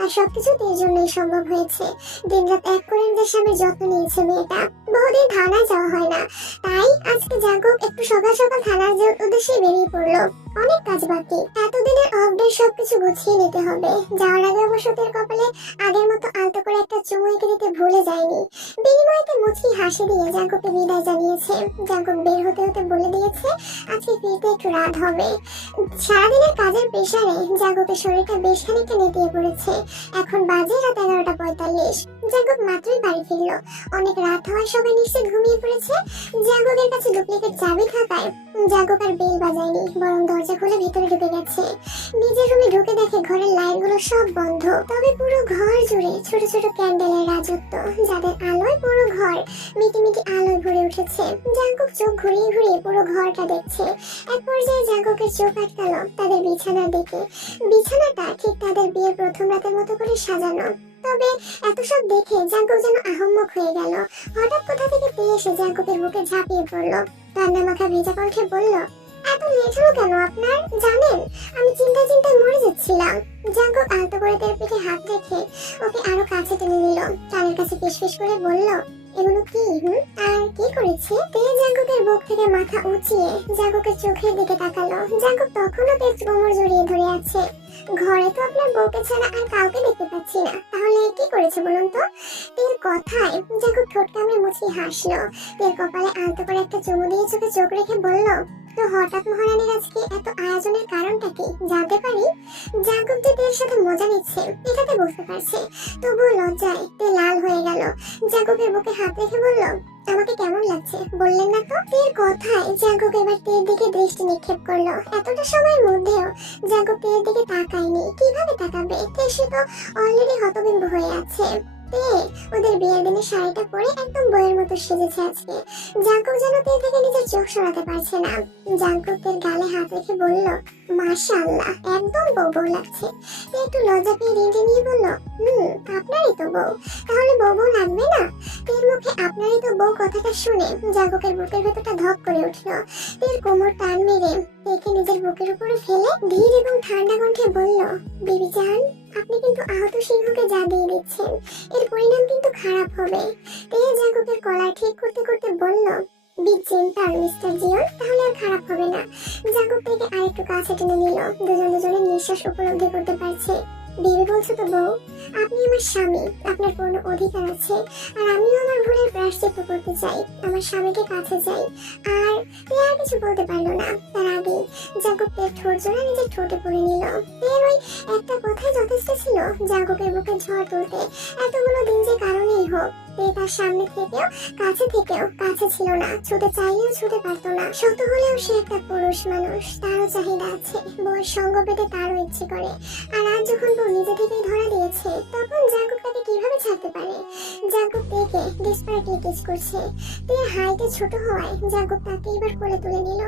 আর সবকিছু এর জন্যই সম্ভব হয়েছে। দিনরাত এক করে নিজের স্বামীর যত্ন নিয়েছে মেয়েটা। বহুদিন থানায় যাওয়া হয় না, তাই আজকে জাঙ্কুক একটু সকাল সকাল থানার উদ্দেশ্যে বেরিয়ে পড়লো। অনেক কাজ বাকি, এতদিনের অফ ডে সবকিছু গুছিয়ে নিতে হবে। যাওয়ার আগে অবশ্য তের কপালে আগের মতো আলতো করে একটা চুমু এঁকে দিতে ভুলে যায়নি। বিনিময়তে মুচকি হাসি দিয়ে জাঙ্কুককে বিদায় জানিয়েছে। জাঙ্কুক বের হতে হতে বলে দিয়েছে আজকে ফিরতে একটু রাত হবে। সারাদিনের কাজের প্রেসারে জাঙ্কুকের শরীরটা বেশ খানিকটা নেতিয়ে পড়েছে। এখন বাজে রাত 11:45। জাঙ্কুক মাত্রই বাড়ি ফিরল। অনেক রাত হওয়ায় সবাই নিশ্চয় ঘুমিয়ে পড়েছে। জাঙ্কুকের কাছে ডুপ্লিকেট চাবি থাকায় জাঙ্কুক আর বেল বাজায়নি, বরং দরজা খুলে ভিতরে ঢুকে গেছে। নিজের রুমে ঢুকে দেখে ঘরের লাইটগুলো সব বন্ধ, তবে পুরো ঘর জুড়ে ছোট ছোট ক্যান্ডেলের রাজত্ব, যাদের আলোয় পুরো ঘর মিটিমিটি আলোয় ভরে উঠেছে। জাঙ্কুক চোখ ঘুরিয়ে ঘুরিয়ে পুরো ঘরটা দেখছে। এক পর্যায়ে জাঙ্কুকের চোখ আটকালো তাদের বিছানার দিকে। বিছানাটা ঠিক তাদের বিয়ের প্রথম রাতের মতো করে সাজানো, তবে এত সব দেখে জাঙ্কুক যেন আহম্মক হয়ে গেল। হঠাৎ কোথা থেকে পেয়ে এসে জাঙ্কুকের বুকে ঝাঁপিয়ে পড়লো। কান্না মাখা ভেজা কণ্ঠে বলল, এত লেট হলো কেন আপনার? জানেন আমি চিন্তায় চিন্তায় মরে যাচ্ছিলাম। জাঙ্কুক আলতো করে তার পিঠে হাত রেখে ওকে আরো কাছে টেনে নিল। কানের কাছে ফিসফিস করে বলল, এগুলো কি? আর কি করেছে? তে জাঙ্কুকের বুক থেকে মাথা উঁচিয়ে জাঙ্কুকের চোখের দিকে তাকালো। জাঙ্কুক তখনও তেজ কোমর জড়িয়ে ধরে আছে। ঘরে তো আপনার বউকে ছাড়া আর কাউকে দেখতে পাচ্ছি না, তাহলে কি করেছে বলুন তো? তের কথায় জাঙ্কুক ঠোঁট কামড়ে মুচকি হাসলো। তের কপালে আলতো করে একটা চুমু দিয়ে চোখে চোখ রেখে বলল, তো হঠাৎ মহারানীর আজকে এত আয়োজনের কারণটা কি জানতে পারি? জাঙ্কুক যে তের সাথে মজা নিচ্ছে এটাতে বুঝতে পারছে, তবুও লজ্জায় তে লাল হয়ে গেল। জাঙ্কুকের বুকে হাত রেখে বলল, আমাকে কেমন লাগছে বললেন না তো? তের কথায় জাঙ্কুক এবার তের দিকে দৃষ্টি নিক্ষেপ করলো। এতটা সময়ের মধ্যেও জাঙ্কুক তের দিকে তাকায়নি। কিভাবে তাকাবে? সে তো অলরেডি হতবিম্ব হয়ে আছে। ওদের বিয়ের দিনে শাড়িটা পরে একদম বইয়ের মতো সেজেছে আজকে। জাঙ্কুক যেন তে থেকে নিজের চোখ সরাতে পারছে না। জাঙ্কুক তের গালে হাত রেখে বলল, মাশাআল্লাহ, একদম বউ বউ লাগছে। তে একটু লজ্জা পেয়ে রিন্টে নিয়ে বলল, আপনারই তো বউ, তাহলে বউ বউ লাগবে না? তের মুখে আপনারই তো বউ কথাটা শুনে জাঙ্কুকের বুকের ভেতরটা ধক করে উঠল। তের কোমর টান মেরে তেকে নিজের বুকের উপরে ফেলে ধীর এবং ঠান্ডা কণ্ঠে বলল, বেবি জান, আপনি কিন্তু আহত সিংহকে যা দিয়ে দিচ্ছেন, এর পরিণাম কিন্তু খারাপ হবে। তে জাঙ্কুকের কলার ঠিক করতে করতে বলল, বি জেন্টাল মিস্টার জিয়ন, তাহলে আর খারাপ হবে না। জাঙ্কুক থেকে আরেকটু কাছে টেনে নিল। দুজনের নিঃশ্বাস উপলব্ধি করতে পারছে। বেবি বলছো তো বউ, আপনি আমার স্বামী, আপনার কোনো অধিকার আছে, আর আমিও আমার ভুলের প্রায়শ্চিত্ত করতে চাই, আমার স্বামীকে কাছে চাই। আর কিছু বলতে পারলো না, তার আগে জাঙ্কুক তের ঠোঁট জোড়া নিজের ঠোঁটে পড়ে নিল। তের ওই একটা কথাই যথেষ্ট ছিল জাঙ্কুকের বুকে ঝড় তুলতে। এতগুলো দিন যে কারণেই হোক তে তার সামনে থেকেও কাছে ছিল না, ছুটে চাইলেও ছুটে পারতো না। শত হলেও সে একটা পুরুষ মানুষ, তারও চাহিদা আছে, বউয়ের সঙ্গ পেতে তারও ইচ্ছে করে। আর আজ যখন বউ নিজে থেকেই ধরা দিয়েছে তখন জাঙ্কুক তাকে কিভাবে ছাড়তে পারে? জাঙ্কুক তেকে ডেসপারেটলি কিস করছে। তে হাইটে ছোট হওয়ায় জাঙ্কুক তাকে এবার কোলে তুলে নিল।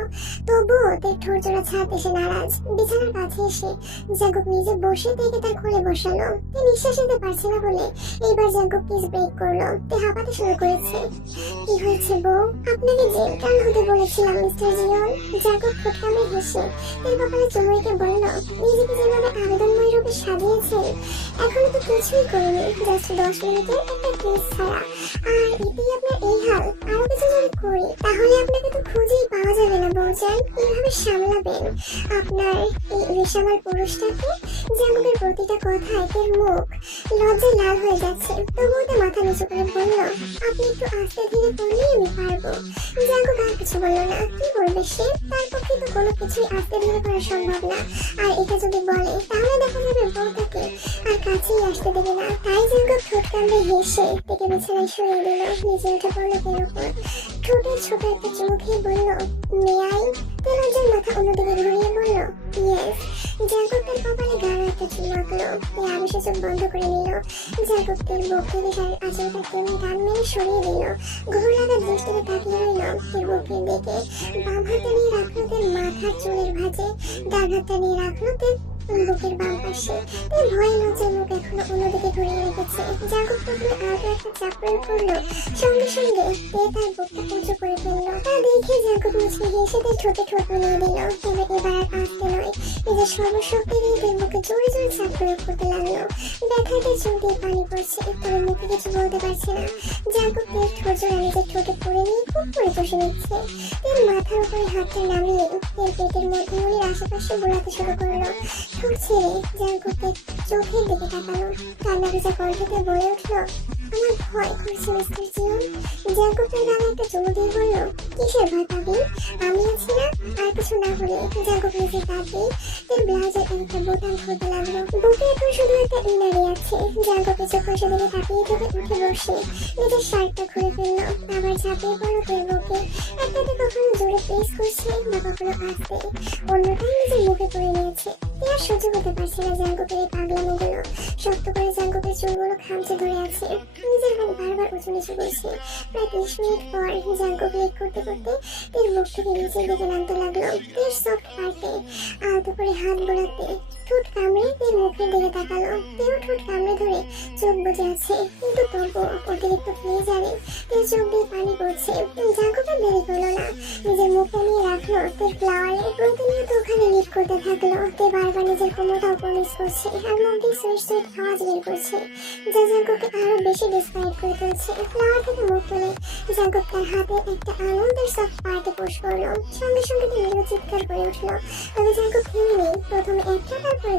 তবুও তে ঠোঁট জোড়া ছাড়তে সে নারাজ। বিছানার কাছে এসে জাঙ্কুক নিজে বসে তেকে তার কোলে বসালো। তে নিঃশ্বাস নিতে পারছে না বলে এইবার জাঙ্কুক কিস ব্রেক করলো। তে হাঁপাতে শুরু করেছে। কি হয়েছে বউ? আপনাকে জেল টার্ন হতে বলেছিলাম মিস্টার জিয়ন। জাঙ্কুক ঠোঁট কামড়ে হেসে তের কপালে চুমু এঁকে বলল, নিজেকে যেভাবে আবেদনময় রূপে সাজিয়েছেন, এখনো তো কিছুই করিনি, জাস্ট 10 মিনিটের একটা কিস ছাড়া। আর এতেই আপনার এই হাল। আরো কিছু যদি করি তাহলে আপনাকে তো খুঁজেই পাওয়া যাবে না বউজান। কিভাবে সামলাবেন আপনার এই বেসামাল পুরুষটাকে? জাঙ্কুকের প্রতিটা কথায় তের মুখ লজ্জায় লাল হয়ে যাচ্ছে। তবুও তে মাথা নিচু করে বলল, আপনি একটু আস্তে ধীরে করলেই আমি পারবো। জাঙ্কুক আর কিছু বলল না। কি বলবে সে? তার পক্ষে তো কোনো কিছুই আস্তে ধীরে করা সম্ভব না। আর এটা যদি বলে তাহলে দেখা যাবে বউ তাকে আর কাছেই আসতে দেবে না। তাই জাঙ্কুক ঠোঁট কামড়ে হেসে থেকে বিছানায় শুয়ে দিল। নিচে উঠে পড়ল তের উপর। ঠোঁটে ছোট একটা চুমু খেয়ে বলল, মেয়াই। তে লজ্জার মাথা অন্যদিকে ঘুরিয়ে বলল, ইয়েস। জাঙ্কুক তার কপালে গাঢ় একটা চুল আঁকলো। তে আবেশে চোখ বন্ধ করে নিল। জাঙ্কুক তের বুক থেকে শাড়ির আঁচলটা টেনে টান মেরে সরিয়ে দিল। ঘোর লাগা দৃষ্টিতে তাকিয়ে রইল তের বুকের দিকে। বাম হাতে নিয়ে রাখলো তের মাথার চুলের ভাঁজে, ডান হাতটা নিয়ে রাখলো তের বুকের বাম পাশে। তাই ভয়ে লজ্জার মুখ এখনো অন্যদিকে ঘুরিয়ে রেখেছে। জাঙ্কুক প্রথমে আলতো একটা চাপ প্রয়োগ করলো। সঙ্গে সঙ্গে তে তার বুকটা উঁচু করে ফেললো। তা দেখে জাঙ্কুক মুচকি হেসে তার ঠোঁটে ঠোঁট মিলিয়ে দিল। তবে এবার আর আসতে নয়, নিজের সর্বশক্তি দিয়ে তের বুকে জোরে জোরে চাপ প্রয়োগ করতে লাগলো। ব্যথাতে চোখ দিয়ে পানি পড়ছে, তবে মুখে কিছু বলতে পারছে না। জাঙ্কুক তের ঠোঁট জোড়া নিজের ঠোঁটে পড়ে নিয়ে খুব করে চষে নিচ্ছে। তের মাথার উপরে হাতটা নামিয়ে তের পেটের মধ্যমণির আশেপাশে বোলাতে শুরু করলো। ঠোঁট ছেড়ে জাঙ্কুকের চোখের দিকে তাকালো। কান্না ভেজা কণ্ঠে বলে উঠলো, আমার ভয় করছে মিস্টার জিয়ন। জাঙ্কুকের গালে একটা চুমু দিয়ে বলল, কিসের ভয় পাবি? আমি আছি না। আর কিছু না বলে জাঙ্কুক নিজের কাঁধ দিয়ে তের ব্লাউজের একটা বোতাম খুলতে লাগলো। বুকে এখন শুধু একটা ইনারি আছে। জাঙ্কুকের চোখ সেদিকে তাকিয়ে থেকে উঠে বসে নিজের শার্টটা খুলে ফেললো। আবার ঝাঁপিয়ে পড়লো তের বুকে। একটাতে কখনো জোরে প্রেস করছে বা কখনো আস্তে, অন্যটাই নিজের মুখে পড়ে নিয়েছে। তে আর সহ্য করতে পারছে না জাঙ্কুকের এই পাগলামোগুলো। শক্ত করে জাঙ্কুকের চুলগুলো খামচে ধরে আছে। নিজের হাত বারবার উঁচু নিচু করছে। প্রায় 30 মিনিট পর জাঙ্কুক লেক করতে করতে তের বুক থেকে নিচের দিকে নামতে লাগলো। তের সফট পার্টে আলতো করে হাত বোলাতে ঠোঁট কামড়ে তের মুখের দিকে তাকালো। তেও ঠোঁট কামড়ে ধরে চোখ বুজে আছে, কিন্তু তবু অতিরিক্ত প্লেজারে তের চোখ দিয়ে পানি পড়ছে। জাঙ্কুক আর দেরি করলো না, নিজের মুখে নিয়ে রাখলো তের ফ্লাওয়ারে। প্রতিনিয়ত ওখানে লিক করতে থাকলো। তে বারবার নিজের কোমরটা উপর নিচ করছে আর মুখ দিয়ে সুইট সুইট আওয়াজ বের করছে, যা জাঙ্কুককে আরো বেশি ডিসপাইট করে তুলছে। ফ্লাওয়ার থেকে মুখ তুলে জাঙ্কুক তার হাতে একটা আনন্দের সফট পার্টে পুশ করলো। সঙ্গে সঙ্গে তিনি চিৎকার করে উঠলো। তবে জাঙ্কুক থেমে নেই। প্রথমে একটা, তারপরে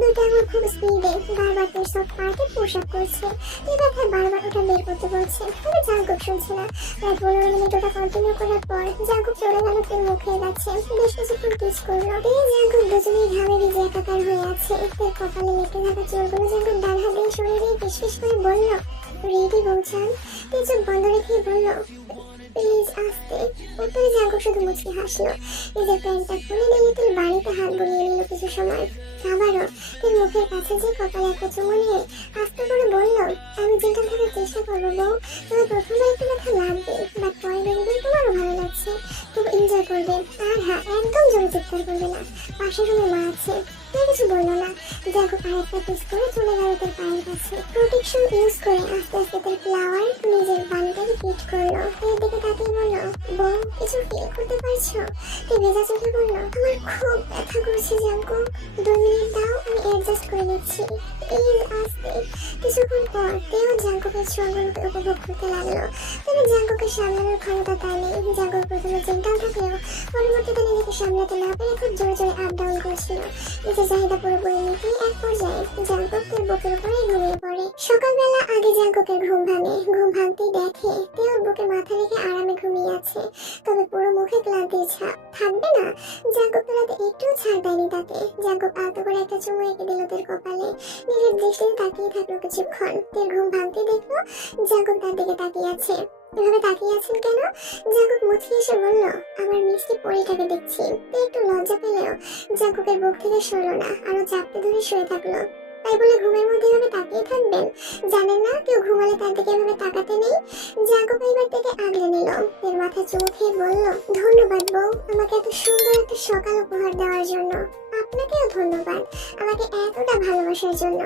দুইটা আঙুল খুব স্পিডে বারবার তের সফট পার্টে পুশ আপ করছে। এই ব্যথায় বারবার ওটা বের করতে বলছে, তবে জাঙ্কুক শুনছে না। প্রায় 15 মিনিট ওটা কন্টিনিউ করার পর জাঙ্কুক চলে গেল তের মুখে কাছে। বেশ কিছুক্ষণ কিস করলো। জাঙ্কুক দুজনেই ঘামে ভিজে একাকার হয়ে আছে। তের কপালে লেপটে থাকা চুলগুলো জাঙ্কুক ডান হাত দিয়ে সরিয়ে দিয়ে ফিসফিস করে বলল, রেডি বউচান? তে চোখ বন্ধ রেখে বলল, প্লিজ আস্তে। উত্তরে জাঙ্কুক শুধু মুচকি হাসলো। নিজের প্যান্টটা খুলে নিয়ে তের বাড়িতে হাত বুলিয়ে নিল কিছু সময়। আবারও তের মুখের কাছে যে কপালে একটা চুমু নিয়ে আস্তে করে বলল, আমি যেটা থাকার চেষ্টা করবো বউ, তবে প্রথমে একটু ব্যথা লাগবে, বাট পরে দেখবে তোমারও ভালো লাগছে, খুব এনজয় করবে। আর হ্যাঁ, একদম জোরে চিৎকার করবে না, পাশে রুমে মা আছে। কেউ কিছু বললো না। জাঙ্কুক আরেকটা পিস করে চলে গেল তার পায়ের কাছে। প্রোটেকশন ইউজ করে আস্তে আস্তে তার ফ্লাওয়ার নিজের বানিটাকে ফিট করলো। এর দিকে তাকিয়ে বললো, বউ কিছু ফিল করতে পারছো? তে ভেজা চোখে বললো, আমার খুব ব্যথা করছে জাঙ্কুক, 2 মিনিট দাও, আমি অ্যাডজাস্ট করে নিচ্ছি, প্লিজ আস্তে। কিছুক্ষণ পর তেও জাঙ্কুকের ছোঁয়াগুলোকে উপভোগ করতে লাগলো। তবে জাঙ্কুকের সামলানোর ক্ষমতা তাই নেই। জাঙ্কুক প্রথমে চিন্তাও থাকলেও পরবর্তীতে নিজেকে সামলাতে না পেরে খুব জোরে জোরে আপ ডাউন করছিল। নিজের চাহিদা পুরোপুরি মিটে এক পর্যায়ে জাঙ্কুক তের বুকের উপরে ঘুমিয়ে পড়ে। সকালবেলা আগে জাঙ্কুকের ঘুম ভাঙে। ঘুম ভাঙতেই দেখে তেও বুকে মাথা রেখে আরামে ঘুমিয়ে আছে, তবে পুরো মুখে ক্লান্তির ছাপ। থাকবে না? জাঙ্কুক তো রাতে একটুও ছাড় দেয়নি তাকে। জাঙ্কুক আলতো করে একটা চুমু এঁকে দিল তের কপালে। নিজের দৃষ্টিতে তাকিয়ে থাকলো কিছুক্ষণ। তের ঘুম ভাঙতে দেখলো জাঙ্কুক তার দিকে তাকিয়ে আছে। এভাবে তাকিয়ে আছেন কেন? জাঙ্কুক মুচকি এসে বলল, আমার মিষ্টি পরীটাকে দেখছি। তে একটু লজ্জা পেলেও জাঙ্কুকের বুক থেকে সরল না, আরো চাপতে ধরে শুয়ে থাকলো। তাই বলে ঘুমের মধ্যে এভাবে তাকিয়ে থাকবেন? জানেন না কেউ ঘুমালে তার দিকে এভাবে তাকাতে নেই? জাগো এবার থেকে আগলে নিল। এর মাথা চুমু খেয়ে বলল, ধন্যবাদ বউ, আমাকে এত সুন্দর একটা সকাল উপহার দেওয়ার জন্য। আপনাকেও ধন্যবাদ আমাকে এতটা ভালোবাসার জন্য।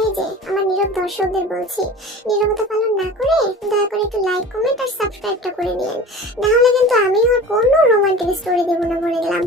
এই যে আমার নীরব দর্শকদের বলছি, নীরবতা পালন না করে দয়া করে একটু লাইক, কমেন্ট আর সাবস্ক্রাইবটা করে দিন, না হলে কিন্তু আমিও আর কোনো রোমান্টিক স্টোরি দেবো না বলে দিলাম।